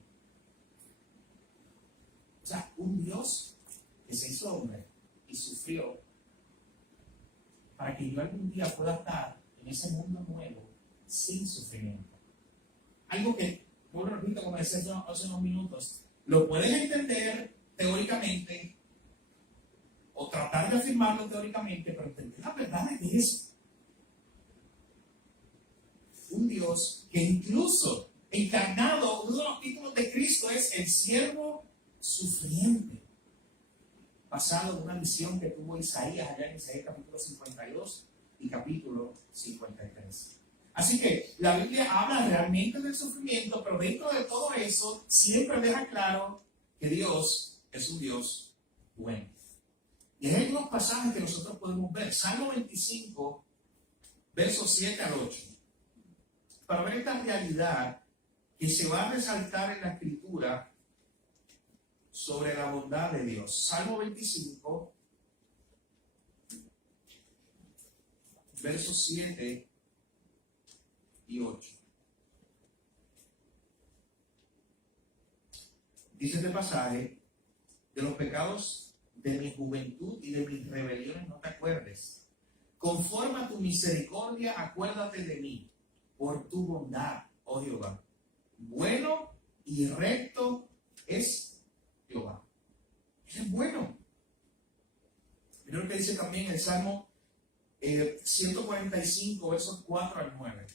O sea, un Dios que se hizo hombre y sufrió para que yo algún día pueda estar en ese mundo nuevo sin sufrimiento. Algo que, yo lo repito, como decía hace unos minutos, lo puedes entender teóricamente o tratar de afirmarlo teóricamente, pero entender la verdad de eso. Un Dios que incluso encarnado, uno de los títulos de Cristo es el siervo sufriente, basado en una visión que tuvo Isaías allá en Isaías capítulo 52 y capítulo 53. Así que la Biblia habla realmente del sufrimiento, pero dentro de todo eso siempre deja claro que Dios es un Dios bueno. Y hay algunos pasajes que nosotros podemos ver. Salmo 25, versos 7 al 8. Para ver esta realidad que se va a resaltar en la Escritura sobre la bondad de Dios. Salmo 25, versos 7 y 8. Dice este pasaje: de los pecados de mi juventud y de mis rebeliones no te acuerdes. Conforme a tu misericordia, acuérdate de mí, por tu bondad, oh Jehová. Bueno y recto es Jehová. Él es bueno. Mira lo que dice también el Salmo 145, versos 4 al 9.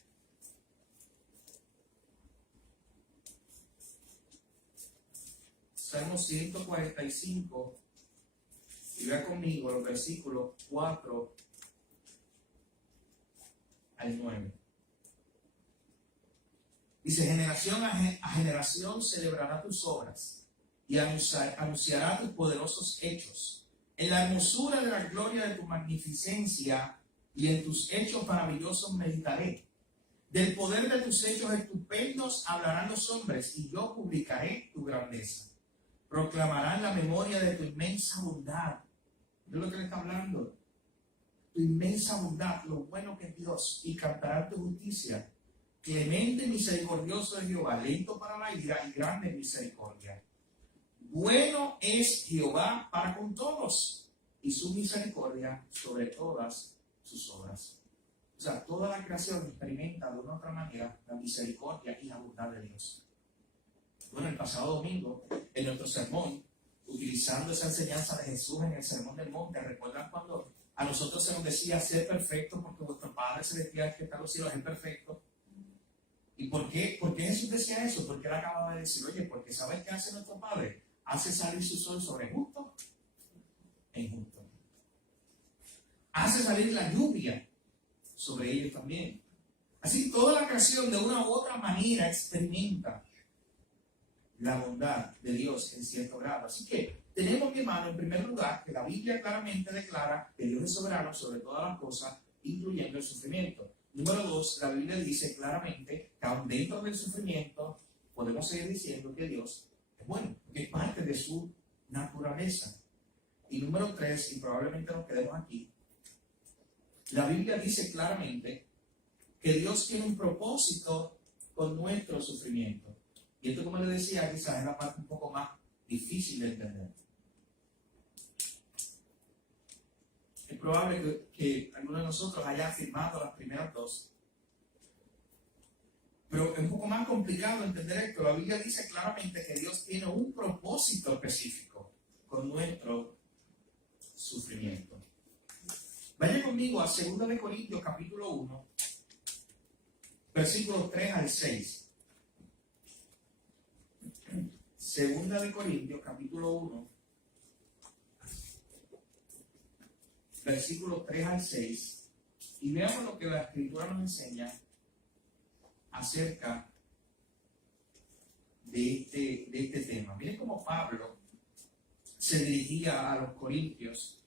Salmo 145, y vea conmigo los versículos 4 al 9. Dice: generación a generación celebrará tus obras y anunciará tus poderosos hechos. En la hermosura de la gloria de tu magnificencia y en tus hechos maravillosos meditaré. Del poder de tus hechos estupendos hablarán los hombres, y yo publicaré tu grandeza. Proclamarán la memoria de tu inmensa bondad. ¿De lo que le está hablando? Tu inmensa bondad, lo bueno que es Dios, y cantarán tu justicia. Clemente y misericordioso es Jehová, lento para la ira y grande en misericordia. Bueno es Jehová para con todos, y su misericordia sobre todas sus obras. O sea, toda la creación experimenta de una u otra manera la misericordia y la bondad de Dios. Bueno, el pasado domingo, en nuestro sermón, utilizando esa enseñanza de Jesús en el Sermón del Monte, ¿recuerdan cuando a nosotros se nos decía ser perfecto porque vuestro Padre celestial que está en los cielos es perfecto? ¿Y por qué Jesús decía eso? Porque él acababa de decir: oye, porque ¿sabes qué hace nuestro Padre? Hace salir su sol sobre justo e injusto. Hace salir la lluvia sobre ellos también. Así toda la creación de una u otra manera experimenta la bondad de Dios en cierto grado. Así que tenemos, mi hermano, en primer lugar, que la Biblia claramente declara que Dios es soberano sobre todas las cosas, incluyendo el sufrimiento. Número 2, la Biblia dice claramente que aun dentro del sufrimiento podemos seguir diciendo que Dios es bueno, que es parte de su naturaleza. Y número 3, y probablemente nos quedemos aquí, la Biblia dice claramente que Dios tiene un propósito con nuestro sufrimiento. Y esto, como les decía, quizás es la parte un poco más difícil de entender. Es probable que alguno de nosotros haya afirmado las primeras dos. Pero es un poco más complicado entender esto. La Biblia dice claramente que Dios tiene un propósito específico con nuestro sufrimiento. Vaya conmigo a 2 Corintios capítulo 1, versículos 3 al 6. 2 Corintios capítulo 1, versículos 3 al 6, y veamos lo que la Escritura nos enseña acerca de este tema. Miren cómo Pablo se dirigía a los corintios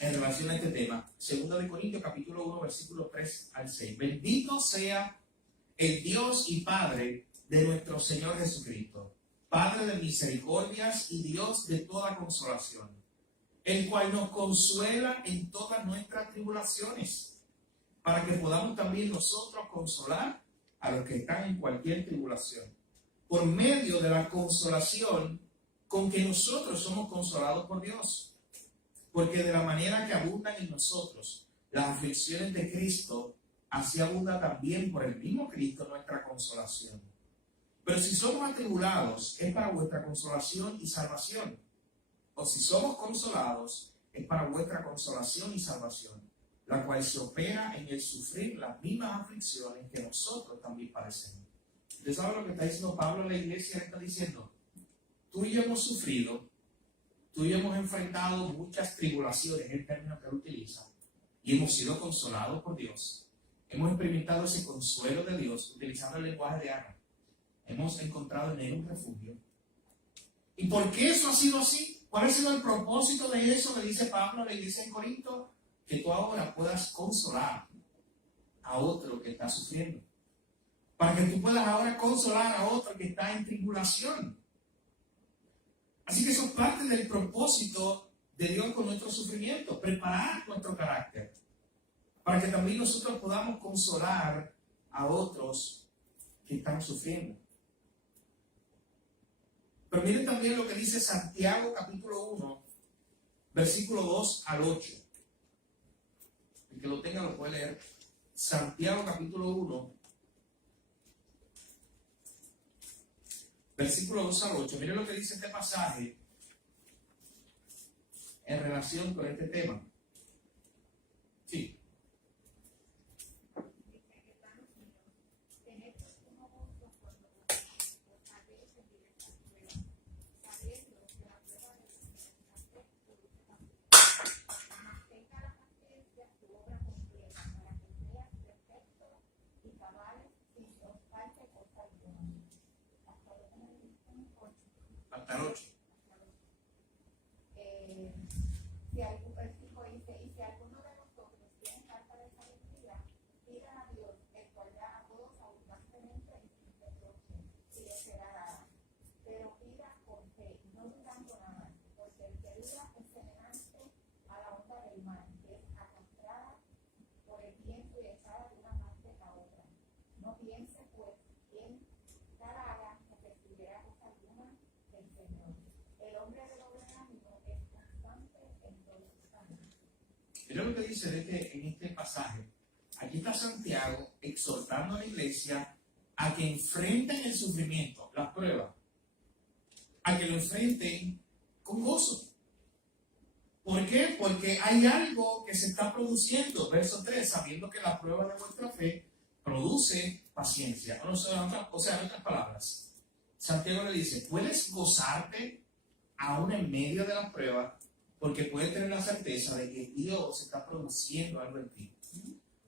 en relación a este tema. 2 Corintios capítulo 1, versículo 3 al 6. Bendito sea el Dios y Padre de nuestro Señor Jesucristo, Padre de misericordias y Dios de toda consolación, el cual nos consuela en todas nuestras tribulaciones, para que podamos también nosotros consolar a los que están en cualquier tribulación, por medio de la consolación con que nosotros somos consolados por Dios. Porque de la manera que abundan en nosotros las aflicciones de Cristo, así abunda también por el mismo Cristo nuestra consolación. Pero si somos atribulados, es para vuestra consolación y salvación. O si somos consolados, es para vuestra consolación y salvación, la cual se opera en el sufrir las mismas aflicciones que nosotros también padecemos. ¿Ustedes saben lo que está diciendo Pablo a la iglesia? Le está diciendo, tú y yo hemos sufrido, tú y yo hemos enfrentado muchas tribulaciones, es el término que él utiliza, y hemos sido consolados por Dios. Hemos experimentado ese consuelo de Dios utilizando el lenguaje de Ana. Hemos encontrado en él un refugio. ¿Y por qué eso ha sido así? ¿Cuál ha sido el propósito de eso que dice Pablo a la iglesia en Corinto? Que tú ahora puedas consolar a otro que está sufriendo. Para que tú puedas ahora consolar a otro que está en tribulación. Así que eso es parte del propósito de Dios con nuestro sufrimiento, preparar nuestro carácter, para que también nosotros podamos consolar a otros que están sufriendo. Pero miren también lo que dice Santiago capítulo 1, versículo 2 al 8. El que lo tenga lo puede leer. Santiago capítulo 1, versículo 2 al 8. Miren lo que dice este pasaje en relación con este tema. Sí. Hasta el 8. Si algún versículo dice, y si alguno de nosotros tiene falta de sabiduría, pidan a Dios, el cual da a todos abundantemente y sin reproche, y le será dada. Pero pida con fe, no dudando nada, porque el que duda es semejante a la onda del mar, que es arrastrada por el viento y echada de una parte a otra. No piense, pues, quien tal haga que recibirá cosa alguna del Señor. El hombre de doble ánimo es constante en todos sus caminos. Mira lo que dice en este pasaje. Aquí está Santiago exhortando a la iglesia a que enfrenten el sufrimiento, las pruebas, a que lo enfrenten con gozo. ¿Por qué? Porque hay algo que se está produciendo. Verso 3, sabiendo que la prueba de vuestra fe produce paciencia. O sea, en otras palabras, Santiago le dice, puedes gozarte aún en medio de la prueba, porque puedes tener la certeza de que Dios está produciendo algo en ti.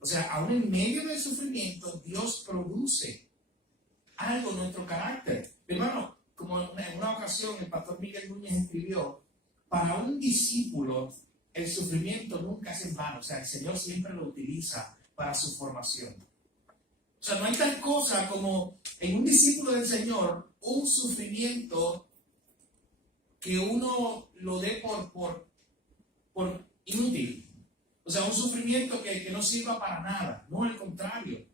O sea, aún en medio del sufrimiento, Dios produce algo en nuestro carácter. Hermano, como en una ocasión el pastor Miguel Núñez escribió, para un discípulo el sufrimiento nunca es en vano. O sea, el Señor siempre lo utiliza para su formación. O sea, no hay tal cosa como en un discípulo del Señor un sufrimiento que uno lo dé por inútil. O sea, un sufrimiento que no sirva para nada. No, al contrario.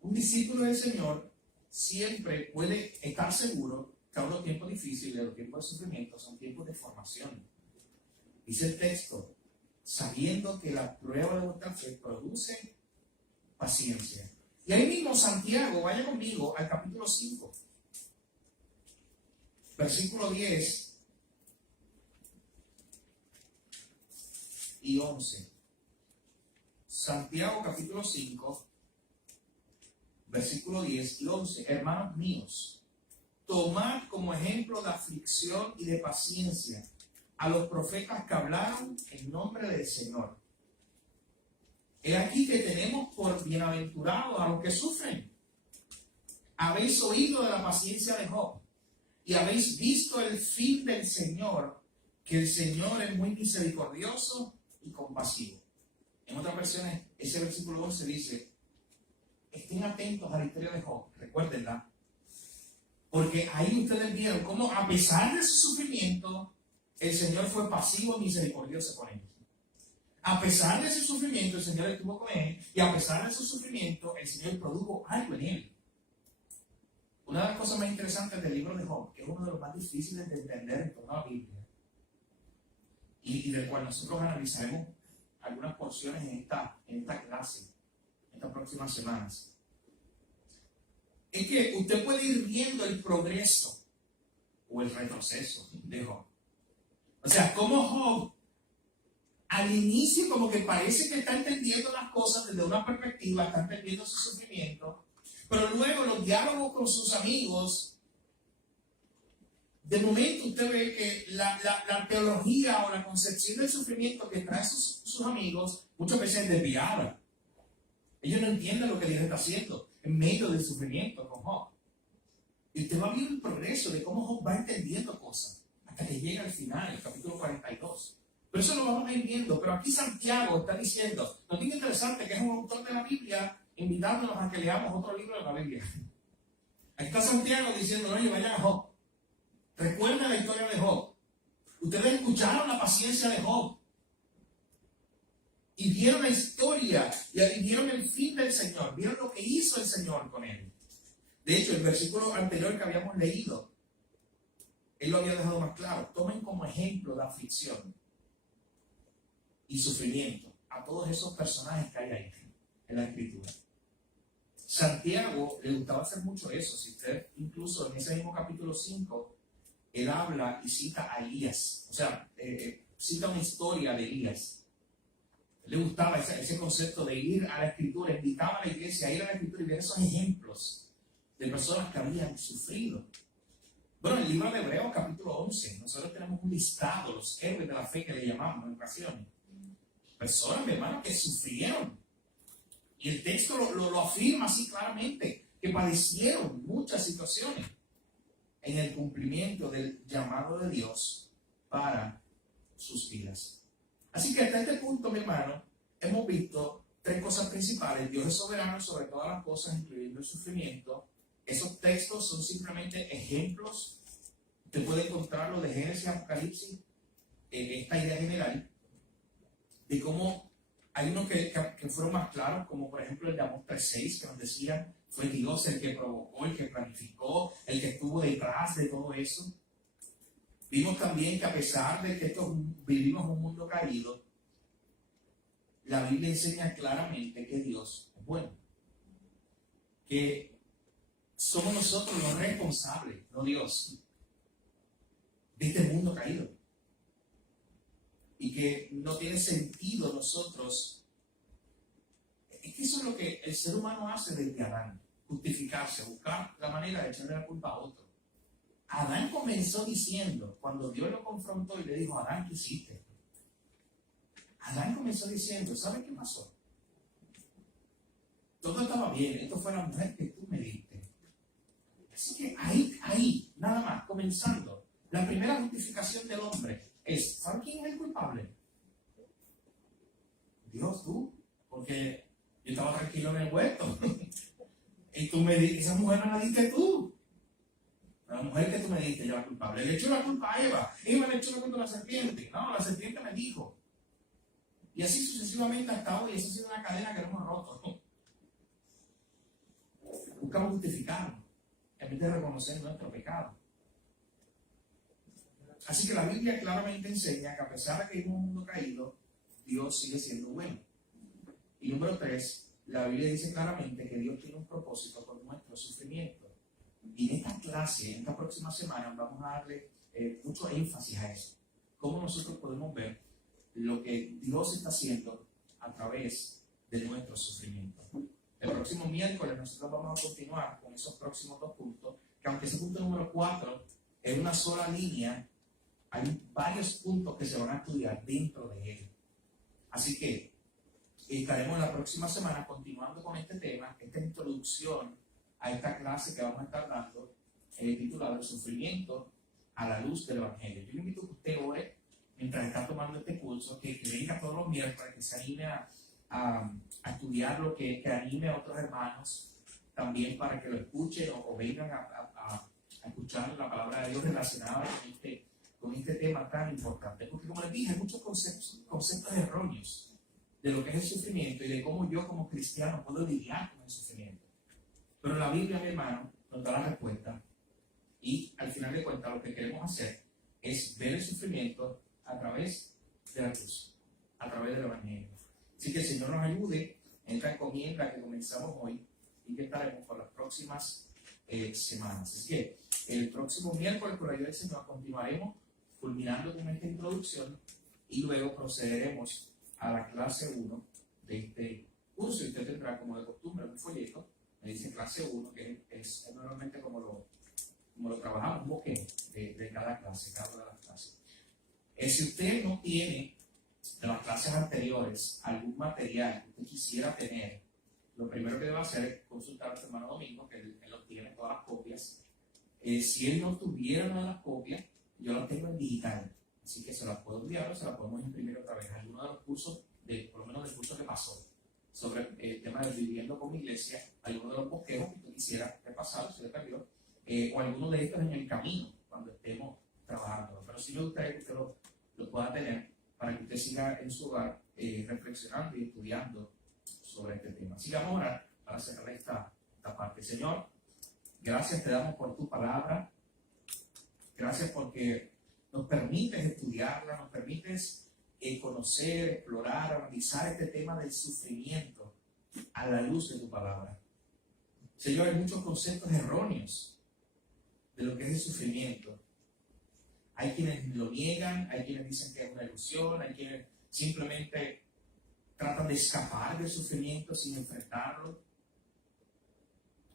Un discípulo del Señor siempre puede estar seguro que aún los tiempos difíciles, los tiempos de sufrimiento son tiempos de formación. Dice el texto, sabiendo que la prueba de vuestra fe produce paciencia. Y ahí mismo Santiago, vaya conmigo al capítulo 5, versículo 10 y 11. Santiago capítulo 5, versículo 10 y 11. Hermanos míos, tomad como ejemplo de aflicción y de paciencia a los profetas que hablaron en nombre del Señor. He aquí que tenemos por bienaventurados a los que sufren. habéis oído de la paciencia de Job y habéis visto el fin del Señor, que el Señor es muy misericordioso y compasivo. En otras versiones, ese versículo 11 dice, estén atentos a la historia de Job, recuérdenla, porque ahí ustedes vieron cómo a pesar de su sufrimiento, el Señor fue pasivo y misericordioso con ellos. A pesar de su sufrimiento, el Señor estuvo con él, y a pesar de su sufrimiento, el Señor produjo algo en él. Una de las cosas más interesantes del libro de Job, que es uno de los más difíciles de entender en toda la Biblia, y del cual nosotros analizaremos algunas porciones en esta clase, en estas próximas semanas, es que usted puede ir viendo el progreso o el retroceso de Job. O sea, como Job al inicio como que parece que está entendiendo las cosas desde una perspectiva, está entendiendo su sufrimiento, pero luego los diálogos con sus amigos, de momento usted ve que la teología o la concepción del sufrimiento que traen sus amigos muchas veces es desviada. Ellos no entienden lo que Dios está haciendo en medio del sufrimiento con Job. Y usted va viendo el progreso de cómo Job va entendiendo cosas hasta que llega al final, el capítulo 42. Pero eso lo vamos a ir viendo. Pero aquí Santiago está diciendo, nos dice interesante que es un autor de la Biblia invitándonos a que leamos otro libro de la Biblia. Aquí está Santiago diciendo, oye, vayan a Job. Recuerden la historia de Job. Ustedes escucharon la paciencia de Job. Y vieron la historia, y vieron el fin del Señor, vieron lo que hizo el Señor con él. De hecho, el versículo anterior que habíamos leído, él lo había dejado más claro. Tomen como ejemplo de aflicción y sufrimiento a todos esos personajes que hay ahí en la Escritura. Santiago le gustaba hacer mucho eso. Si usted, incluso en ese mismo capítulo 5, él habla y cita a Elías, o sea, cita una historia de Elías. Le gustaba ese concepto de ir a la Escritura, invitaba a la iglesia a ir a la Escritura y ver esos ejemplos de personas que habían sufrido. Bueno, en el libro de Hebreos, capítulo 11, nosotros tenemos un listado, los héroes de la fe que le llamamos en ocasiones. Personas, mi hermano, que sufrieron. Y el texto lo afirma así claramente, que padecieron muchas situaciones en el cumplimiento del llamado de Dios para sus vidas. Así que hasta este punto, mi hermano, hemos visto tres cosas principales. Dios es soberano sobre todas las cosas, incluyendo el sufrimiento. Esos textos son simplemente ejemplos. Usted puede encontrarlo de Génesis y Apocalipsis, esta idea general, de cómo hay unos que fueron más claros, como por ejemplo el de Amós 3:6, que nos decían, fue Dios el que provocó, el que planificó, el que estuvo detrás de todo eso. Vimos también que a pesar de que vivimos un mundo caído, la Biblia enseña claramente que Dios es bueno. Que somos nosotros los responsables, no Dios, de este mundo caído. Y que no tiene sentido nosotros. Es que eso es lo que el ser humano hace desde Adán. Justificarse, buscar la manera de echarle la culpa a otro. Adán comenzó diciendo, cuando Dios lo confrontó y le dijo, Adán, ¿qué hiciste? Adán comenzó diciendo, ¿sabes qué pasó? Todo estaba bien, esto fue la mujer que tú me diste. Así que ahí, nada más, comenzando, la primera justificación del hombre es, ¿sabes quién es el culpable? Dios, tú, porque yo estaba tranquilo en el huerto. Y tú me diste, esa mujer me la diste tú. La mujer que tú me diste, yo la culpable. Le echó la culpa a Eva. Eva le echó la culpa a la serpiente. No, la serpiente me dijo. Y así sucesivamente hasta hoy. Esa ha sido una cadena que no hemos roto. Buscamos justificarnos en vez de reconocer nuestro pecado. Así que la Biblia claramente enseña que a pesar de que hay un mundo caído, Dios sigue siendo bueno. Y número 3, la Biblia dice claramente que Dios tiene un propósito con nuestro sufrimiento. Y en esta clase, en esta próxima semana, vamos a darle mucho énfasis a eso. Cómo nosotros podemos ver lo que Dios está haciendo a través de nuestro sufrimiento. El próximo miércoles nosotros vamos a continuar con esos próximos 2 puntos, que aunque ese punto número 4 es una sola línea, hay varios puntos que se van a estudiar dentro de él. Así que estaremos la próxima semana continuando con este tema, esta introducción a esta clase que vamos a estar dando, titulada El sufrimiento a la luz del Evangelio. Yo le invito a que usted ore mientras está tomando este curso, que venga todos los miércoles, que se anime a estudiar lo que anime a otros hermanos también para que lo escuchen o vengan a escuchar la palabra de Dios relacionada con este tema tan importante. Porque como les dije, hay muchos conceptos erróneos de lo que es el sufrimiento y de cómo yo como cristiano puedo lidiar con el sufrimiento. Pero la Biblia, mi hermano, nos da la respuesta y al final de cuentas lo que queremos hacer es ver el sufrimiento a través de la cruz, a través del Evangelio. Así que el Señor nos ayude en esta encomienda que comenzamos hoy y que estaremos por las próximas semanas. Así que el próximo miércoles, por la ayuda del Señor, continuaremos culminando con esta introducción y luego procederemos a la clase 1 de este curso. Y usted tendrá como de costumbre un folleto, me dice clase 1, que es normalmente como lo trabajamos, un bosquejo de cada clase, cada una de las clases. Si usted no tiene de las clases anteriores algún material que usted quisiera tener, lo primero que debe hacer es consultar a su hermano Domingo, que él lo tiene todas las copias. Si él no tuviera una de las copias, yo las tengo en digital, así que se las puedo enviar o se las podemos imprimir otra vez. Algunos de los cursos, por lo menos del curso que pasó, sobre el tema de viviendo como iglesia, algunos de los bosquejos que usted quisiera repasar, si le perdió, o algunos de estos en el camino, cuando estemos trabajando. Pero sí me gustaría que usted lo pueda tener para que usted siga en su hogar reflexionando y estudiando sobre este tema. Así que vamos a orar para cerrar esta parte. Señor, gracias te damos por tu palabra. Gracias porque nos permites estudiarla, nos permites conocer, explorar, analizar este tema del sufrimiento a la luz de tu palabra. Señor, hay muchos conceptos erróneos de lo que es el sufrimiento. Hay quienes lo niegan, hay quienes dicen que es una ilusión, hay quienes simplemente tratan de escapar del sufrimiento sin enfrentarlo.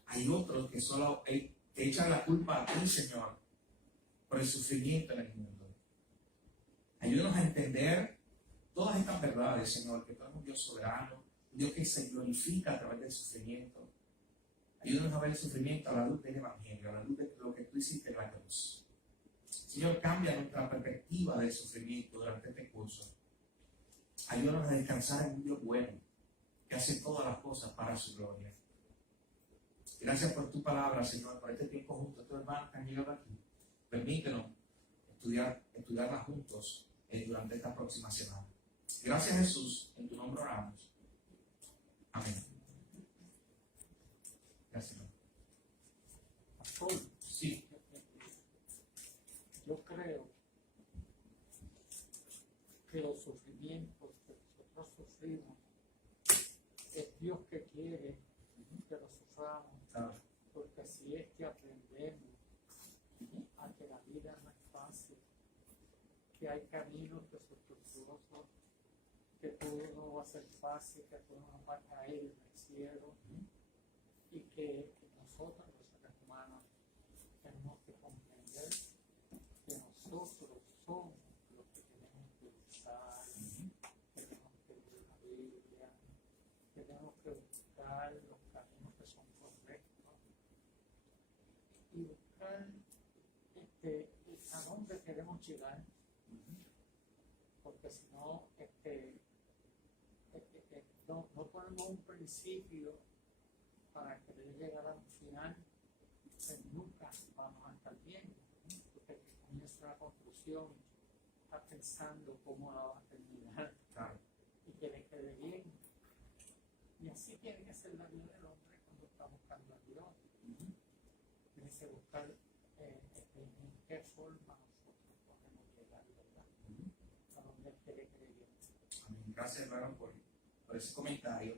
Hay otros que solo te echan la culpa a ti, Señor, por el sufrimiento en el mundo. Ayúdanos a entender todas estas verdades, Señor, que tú eres un Dios soberano, un Dios que se glorifica a través del sufrimiento. Ayúdanos a ver el sufrimiento a la luz del Evangelio, a la luz de lo que tú hiciste en la cruz. Señor, cambia nuestra perspectiva del sufrimiento durante este curso. Ayúdanos a descansar en un Dios bueno, que hace todas las cosas para su gloria. Gracias por tu palabra, Señor, por este tiempo juntos. Estos hermanos que han llegado aquí, permítenos estudiarla juntos durante esta próxima semana. Gracias, Jesús, en tu nombre oramos. Amén. Gracias, Señor. Pastor, Sí. yo creo que los sufrimientos que nosotros sufrimos es Dios que quiere que los suframos, porque si es que aprendemos a que la vida no es fácil, que hay caminos que son tortuosos, que todo no va a ser fácil, que todo no va a caer en el cielo, y que nosotros los seres humanos tenemos que comprender que nosotros somos los que tenemos que buscar, tenemos que leer la Biblia, tenemos que buscar los caminos que son correctos y buscar a dónde queremos llegar, porque si no, no ponemos un principio para querer llegar a un final, pues nunca vamos a estar bien, porque comienza una conclusión, está pensando cómo la va a terminar y que le quede bien. Y así tiene que ser la vida del hombre cuando está buscando a Dios. Tiene que buscar en qué forma nosotros podemos llegar, ¿verdad? A donde Él quiere que lleguemos. Amén. Gracias, hermano, por ese comentario.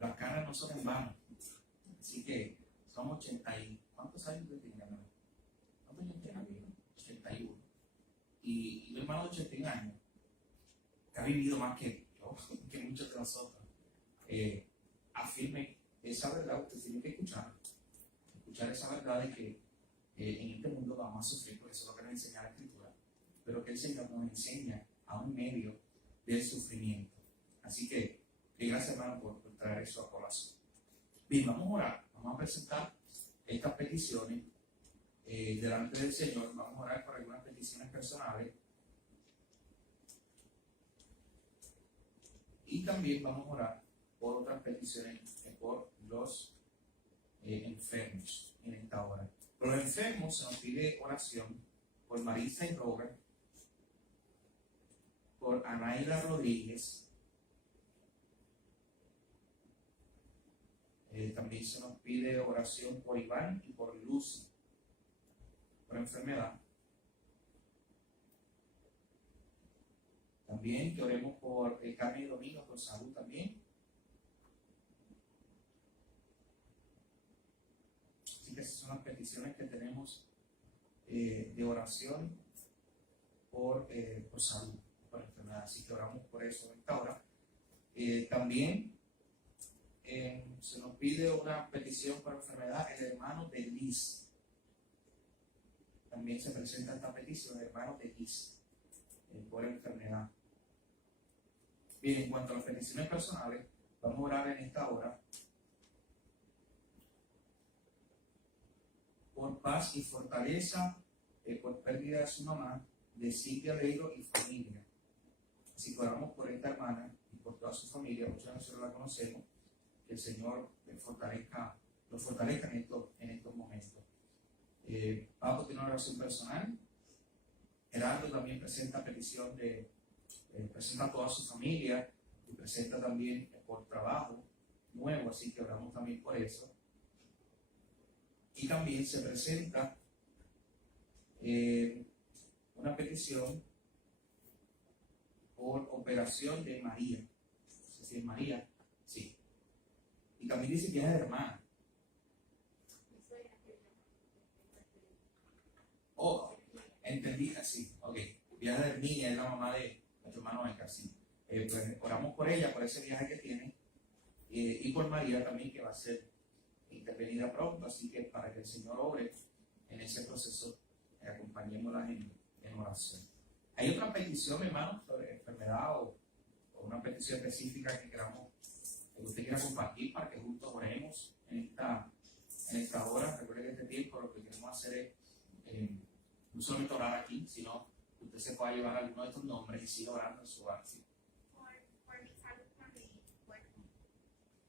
Las caras no son en vano. Así que son 80 y... ¿Cuántos años usted tiene, hermano? ¿Cuántos años tiene? 81. Y mi hermano de 81 años, que ha vivido más que yo, que muchos de nosotros, afirme esa verdad. Usted tiene que escuchar esa verdad de que en este mundo vamos a sufrir, porque eso es lo que nos enseña la Escritura, pero que el Señor nos enseña a un medio del sufrimiento. Así que gracias, hermano, por traer eso a colación. Bien, vamos a orar, vamos a presentar estas peticiones delante del Señor. Vamos a orar por algunas peticiones personales y también vamos a orar por otras peticiones, por los enfermos en esta hora. Por los enfermos se nos pide oración por Marisa y Robert, por Anaida Rodríguez. También se nos pide oración por Iván y por Lucy, por enfermedad. También que oremos por Carmen y Domingo, por salud también. Así que esas son las peticiones que tenemos de oración por salud, por enfermedad. Así que oramos por eso en esta hora. También se nos pide una petición por enfermedad, el hermano de Liz. También se presenta esta petición, el hermano de Liz, por enfermedad. Bien, en cuanto a las peticiones personales, vamos a orar en esta hora por paz y fortaleza, por pérdida de su mamá, de Silvia Leiro y familia. Así que oramos por esta hermana y por toda su familia, muchos de nosotros la conocemos, que el Señor los fortalezca en estos momentos. Pablo tiene una oración personal. Gerardo también presenta petición presenta a toda su familia y presenta también por trabajo nuevo, así que oramos también por eso. Y también se presenta una petición por operación de María. No sé si es María, sí. Y también dice que es hermana. Oh, entendí, así, ok. Viaje de Herminia es la mamá de nuestro hermano Edgar, sí. Pues oramos por ella, por ese viaje que tiene, y por María también, que va a ser intervenida pronto, así que para que el Señor obre en ese proceso, acompañémosla en oración. ¿Hay otra petición, hermano, sobre enfermedad o una petición específica que usted quiera compartir para que juntos oremos en esta hora? Recuerde que este tiempo lo que queremos hacer es no solamente orar aquí, sino que usted se pueda llevar alguno de estos nombres y siga orando en su hogar. ¿Sí? Por mi salud también. Bueno.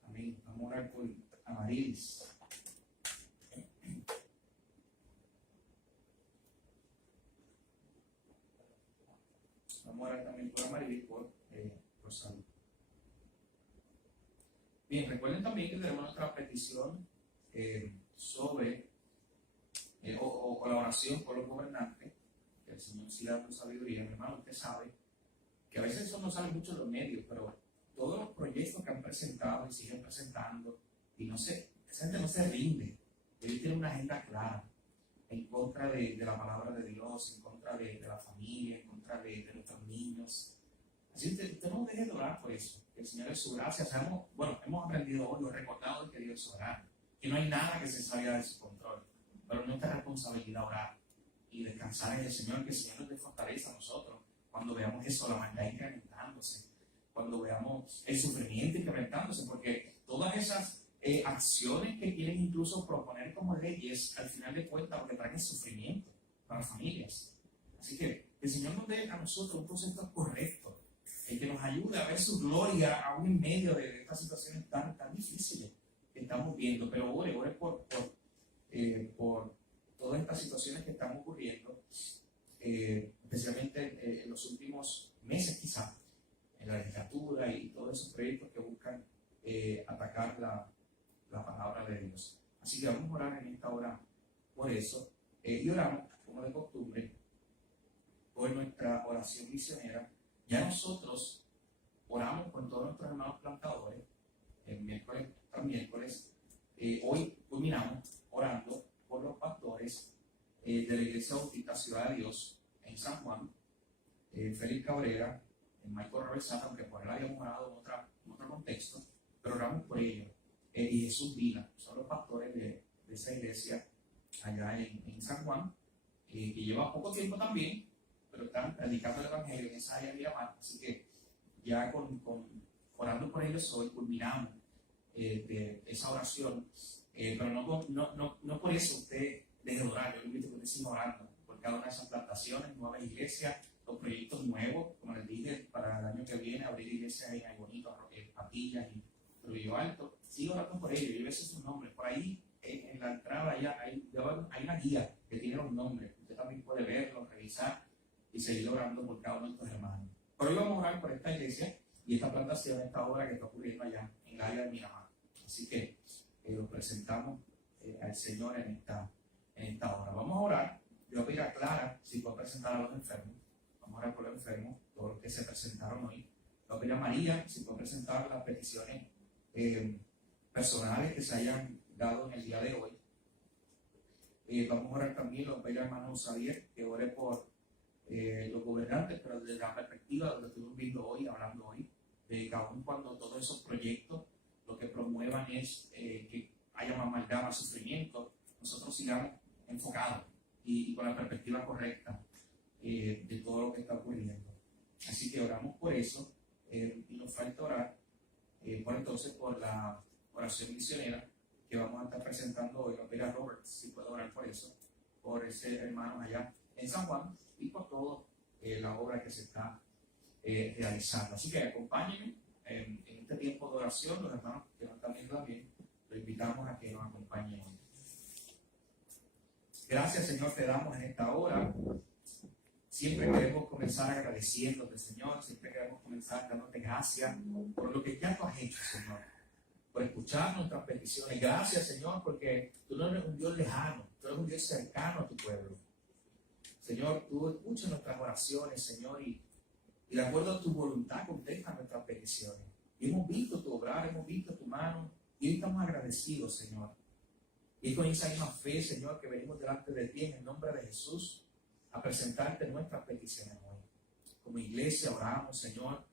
Amén. Vamos a orar por Amarilis. Vamos a orar también por Amarilis, por salud. Bien, recuerden también que tenemos nuestra petición sobre o colaboración con los gobernantes, que el Señor sí da tu sabiduría. Mi hermano, usted sabe que a veces eso no sale mucho en los medios, pero todos los proyectos que han presentado y siguen presentando, y no sé, esa gente no se rinde. Ellos tienen una agenda clara en contra de la palabra de Dios, en contra de la familia, en contra de nuestros niños. Así que usted no deje de orar por eso. Que el Señor es su gracia. Hemos aprendido hoy, lo recordado de que Dios es soberano, que no hay nada que se salga de su control. Pero es nuestra responsabilidad orar y descansar en el Señor, que el Señor nos dé fortaleza a nosotros cuando veamos eso, la maldad incrementándose, cuando veamos el sufrimiento incrementándose, porque todas esas acciones que quieren incluso proponer como leyes, al final de cuentas, lo que traen es sufrimiento para las familias. Así que el Señor nos dé a nosotros un concepto correcto, que nos ayude a ver su gloria aún en medio de estas situaciones tan difíciles que estamos viendo. Pero ore por todas estas situaciones que están ocurriendo, especialmente en los últimos meses quizás, en la legislatura y todos esos proyectos que buscan atacar la palabra de Dios. Así que vamos a orar en esta hora por eso, y oramos, como de costumbre, por nuestra oración misionera. Ya nosotros oramos con todos nuestros hermanos plantadores, el miércoles tras miércoles. Hoy culminamos orando por los pastores de la Iglesia Bautista Ciudad de Dios en San Juan, Félix Cabrera, Michael Robesata, aunque por él habíamos orado en otro contexto, pero oramos por ellos. Y Jesús Vila, son los pastores de esa iglesia allá en San Juan, que lleva poco tiempo también, pero están predicando el Evangelio en esa área de Miramar. Así que ya orando por ellos hoy culminamos de esa oración Pero no por eso usted deje de orar. Yo le invito a que usted siga orando por cada una de esas plantaciones, nuevas iglesias, los proyectos nuevos, como les dije, para el año que viene, abrir iglesias en Aybonito, Patillas y Trujillo Alto. Siga orando por ellos, llévese sus nombres. Por ahí, en la entrada, hay una guía que tiene los nombres. Usted también puede verlos, revisar y seguir orando por cada uno de estos hermanos. Pero hoy vamos a orar por esta iglesia y esta plantación, esta obra que está ocurriendo allá en el área de Miramar. Así que lo presentamos al Señor en esta hora. Vamos a orar. Yo voy a pedir a Clara si puede presentar a los enfermos. Vamos a orar por los enfermos, todos los que se presentaron hoy. Voy a pedir a María si puede presentar las peticiones personales que se hayan dado en el día de hoy. Vamos a orar también, lo voy a pedir a hermano Xavier que ore por los gobernantes, pero desde la perspectiva de lo que estuvimos viendo hoy, hablando hoy, de que aún cuando todos esos proyectos lo que promuevan es que haya más maldad, más sufrimiento, nosotros sigamos enfocados y con la perspectiva correcta de todo lo que está ocurriendo. Así que oramos por eso y nos falta orar por la oración misionera que vamos a estar presentando hoy. Vamos a pedir a Robert si puede orar por eso, por ese hermano allá en San Juan y por toda la obra que se está realizando. Así que acompáñenme en este tiempo de oración. Los hermanos que nos están viendo también, los invitamos a que nos acompañen. Gracias, Señor, te damos en esta hora. Siempre queremos comenzar agradeciéndote, Señor. Siempre queremos comenzar dándote gracias por lo que ya tú has hecho, Señor. Por escuchar nuestras peticiones. Gracias, Señor, porque tú no eres un Dios lejano, tú eres un Dios cercano a tu pueblo. Señor, tú escuchas nuestras oraciones, Señor, y de acuerdo a tu voluntad contesta nuestras peticiones. Y hemos visto tu obrar, hemos visto tu mano, y hoy estamos agradecidos, Señor. Y con esa misma fe, Señor, que venimos delante de ti en el nombre de Jesús a presentarte nuestras peticiones hoy. Como iglesia oramos, Señor,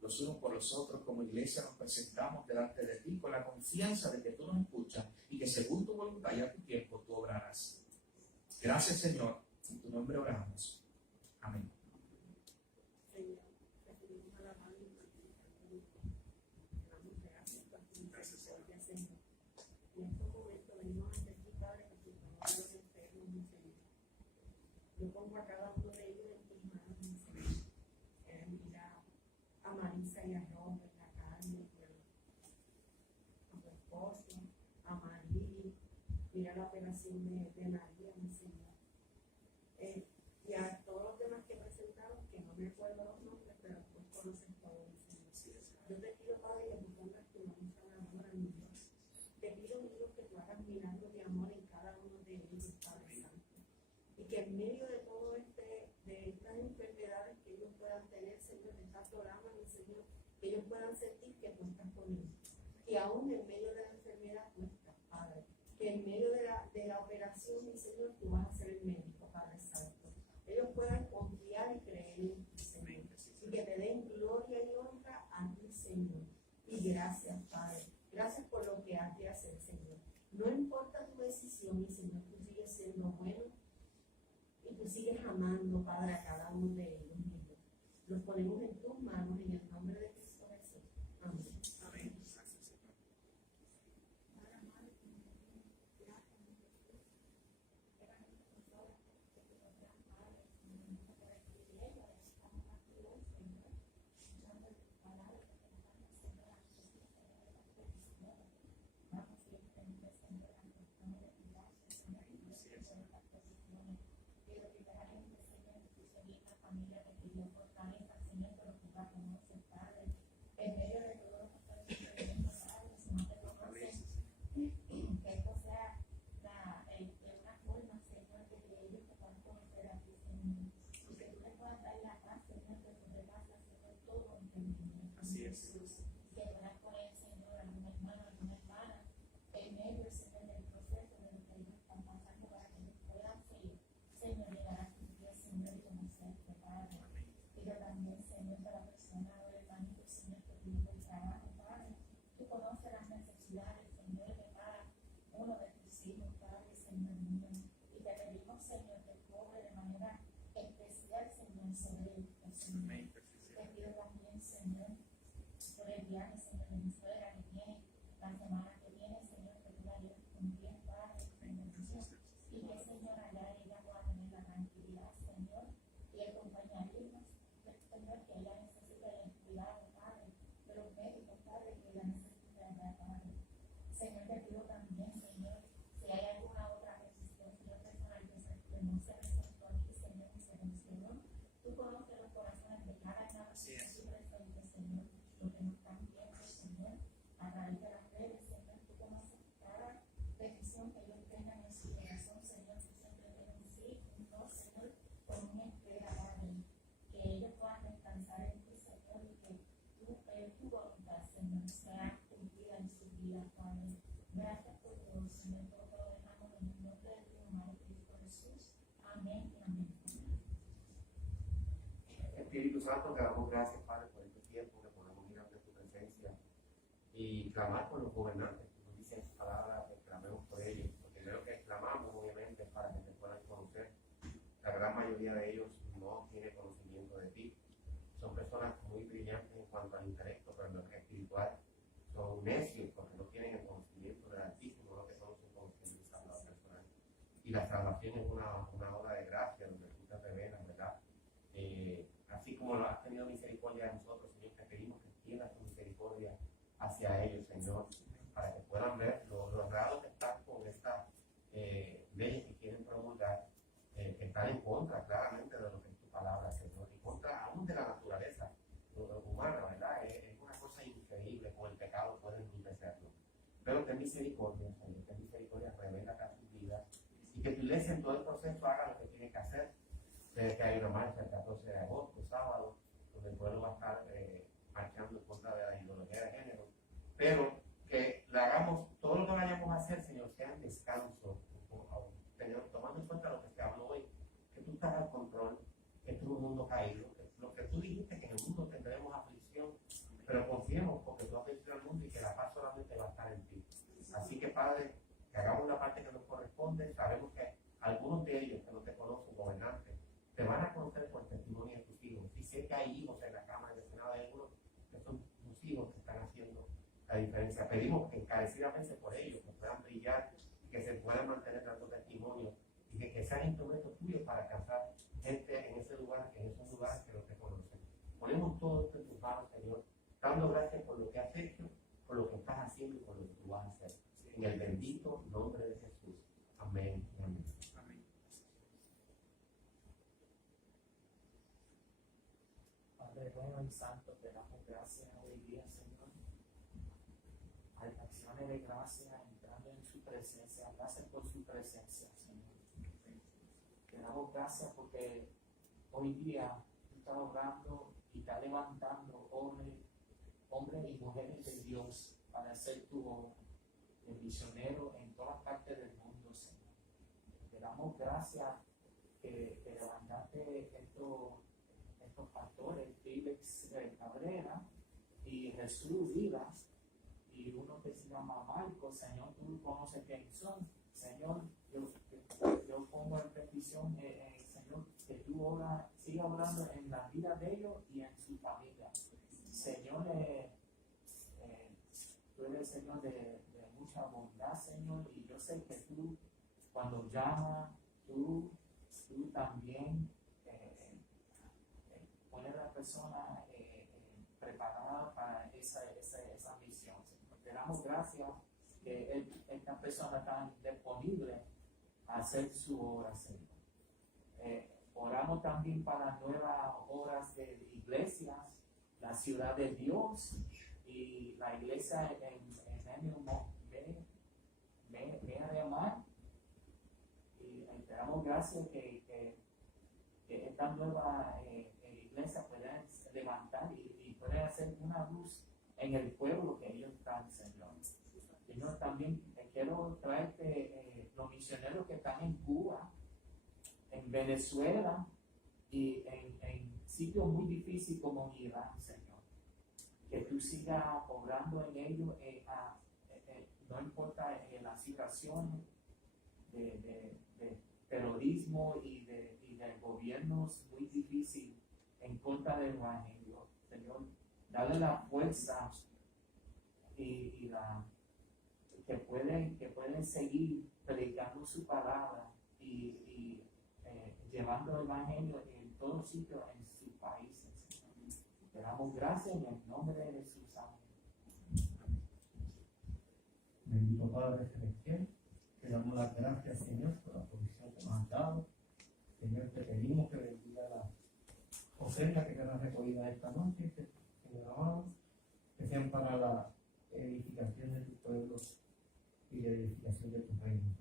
los unos por los otros. Como iglesia nos presentamos delante de ti con la confianza de que tú nos escuchas y que según tu voluntad y a tu tiempo tú obrarás. Gracias, Señor. En tu nombre oramos. Amén. Señor, recibimos a la mano y damos gracias por tu misericordia, Señor. En estos momentos venimos a ti, Padre, porque estamos los enfermos, mi Señor. Yo pongo a cada uno de ellos en tus manos, mi Señor. Mira a Marisa y a Robert, a Carmen, a tu esposo, a María. Mira la operación de María, mi Señor. Y a todos los demás que presentaron, que no me acuerdo los nombres, pero tú conoces todos, mi Señor. Yo te pido, Padre, que tú pongas tu mano sanadora, mi Dios. Te pido, mi Dios, que tú hagas milagros de amor en cada uno de ellos, Padre Santo. Y que en medio de todo de estas enfermedades que ellos puedan tener, Señor, de estas programas, mi Señor, que ellos puedan sentir que tú estás con ellos. Que aún en medio de la enfermedad tú estás, Padre. Que en medio de la operación, mi Señor, tú vas a ser el médico, Padre Santo. Ellos puedan confiar y creer en ti, Señor. Y que te den gloria y honra a ti, Señor. Y gracias, Padre. Gracias por lo que has de hacer, Señor. No importa tu decisión, mi Señor, tú sigues siendo bueno y tú sigues amando, Padre, a cada uno de ellos, mi Dios. Los ponemos en tus manos en el nombre de Cristo Jesús. Amén. Amén. Familia que pidió fortaleza, Señor, pero convicción que ellos tengan en su corazón, Señor, que siempre tienen sí, no, Señor, con una espera, Padre, que ellos puedan descansar en ti, Señor, y que tu voluntad, Señor, sea cumplida en su vida, Padre. Gracias por todo, Señor, todo lo dejamos en el nombre de tu amado Cristo Jesús. Amén y amén. Espíritu Santo, te damos gracias, Padre, por este tiempo que podemos ir ante tu presencia y clamar por los gobernantes. Tú dices en tu palabra que clamemos por ellos. Lo primero que clamamos, obviamente, es para que te puedan conocer. La gran mayoría de ellos no tiene conocimiento de ti. Son personas muy brillantes en cuanto al intelecto, pero en lo espiritual son necios porque no tienen el conocimiento del Altísimo, no te conocen como quien es salvador personal. Y la salvación es una obra de gracia donde tú te revelas, ¿verdad? Así como lo has tenido misericordia de nosotros, Señor, te pedimos que extiendas tu misericordia hacia ellos, Señor, para que puedan ver lo errado que están con estas leyes que quieren promulgar, que están en contra claramente de lo que es tu palabra, Señor, y contra aún de la naturaleza humana, ¿verdad? Es una cosa increíble como el pecado puede enriquecerlo. Pero ten misericordia, Señor, ten misericordia, revela a sus vidas y que tu iglesia en todo el proceso haga lo que tiene que hacer. Sé que hay una marcha el 14 de agosto, sábado, donde el pueblo va a estar marchando en contra de la ideología de género, pero que le hagamos, todo lo que vayamos a hacer, Señor, sea en descanso, tomando en cuenta lo que se habló hoy, que tú estás al control, que tú eres un mundo caído, que lo que tú dijiste, que en el mundo tendremos aflicción, pero confiemos porque tú has vencido al mundo y que la paz solamente va a estar en ti. Así que, Padre, que hagamos la parte que nos corresponde. Sabemos que algunos de ellos que no te conocen, gobernantes, te van a conocer por testimonio de tus hijos. Y sé que hay hijos en la Cámara de Senado, hay algunos que son tus hijos que están haciendo la diferencia. Pedimos encarecidamente por ellos, que puedan brillar y que se puedan mantener dando testimonio y que sean instrumentos tuyos para alcanzar gente en ese lugar, en esos lugares que no te conocen. Ponemos todo esto en tus manos, Señor, dando gracias por lo que has hecho, por lo que estás haciendo y por lo que tú vas a hacer. En el bendito nombre de Jesús. Amén y amén. Padre bueno y santo, te damos gracias hoy día, Señor. Hay acciones de gracia entrando en su presencia. Gracias por su presencia, Señor. Te damos gracias porque hoy día tú estás orando y estás levantando hombres y mujeres de Dios para hacer tu obra de misionero en todas partes del mundo, Señor. Te damos gracias que levantaste estos pastores, Félix Cabrera y Jesús Rivas, y uno que se llama Marco. Señor, tú conoces quiénes son. Señor, yo pongo en petición, Señor, que tú sigas orando en la vida de ellos y en su familia. Señor, tú eres Señor de mucha bondad, Señor, y yo sé que tú, cuando llamas, tú también poner a la persona preparada para esa misión, Señor. Te damos gracias que esta persona está disponible a hacer su obra, Señor. Oramos también para nuevas obras de iglesias, la ciudad de Dios y la iglesia en Miramar. Y te damos gracias que esta nueva iglesia pueda levantar y pueda hacer una luz en el pueblo que ellos están, Señor. Señor, también quiero traerte los misioneros que están en Cuba, en Venezuela y en sitios muy difíciles como Irán, Señor. Que tú sigas obrando en ellos, no importa la situación de terrorismo y de gobiernos muy difíciles en contra del evangelio. Señor, dale la fuerza y que pueden seguir predicando su palabra y llevando el evangelio en todos sitios en sus países. Te damos gracias en el nombre de Jesús. Amén. Bendito Padre Celestial, te damos las gracias, Señor, por la provisión que nos has dado. Señor, te pedimos que bendiga la ofrenda que queda recogida esta noche, Señor amado, que sean para la edificación de tu pueblo y la edificación de tu reino.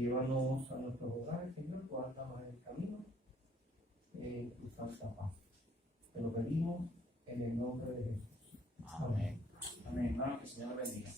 Llévanos a nuestros hogares, Señor, guárdanos en el camino, en tu santa paz. Te lo pedimos en el nombre de Jesús. Amén. Amén, hermano, que el Señor le bendiga.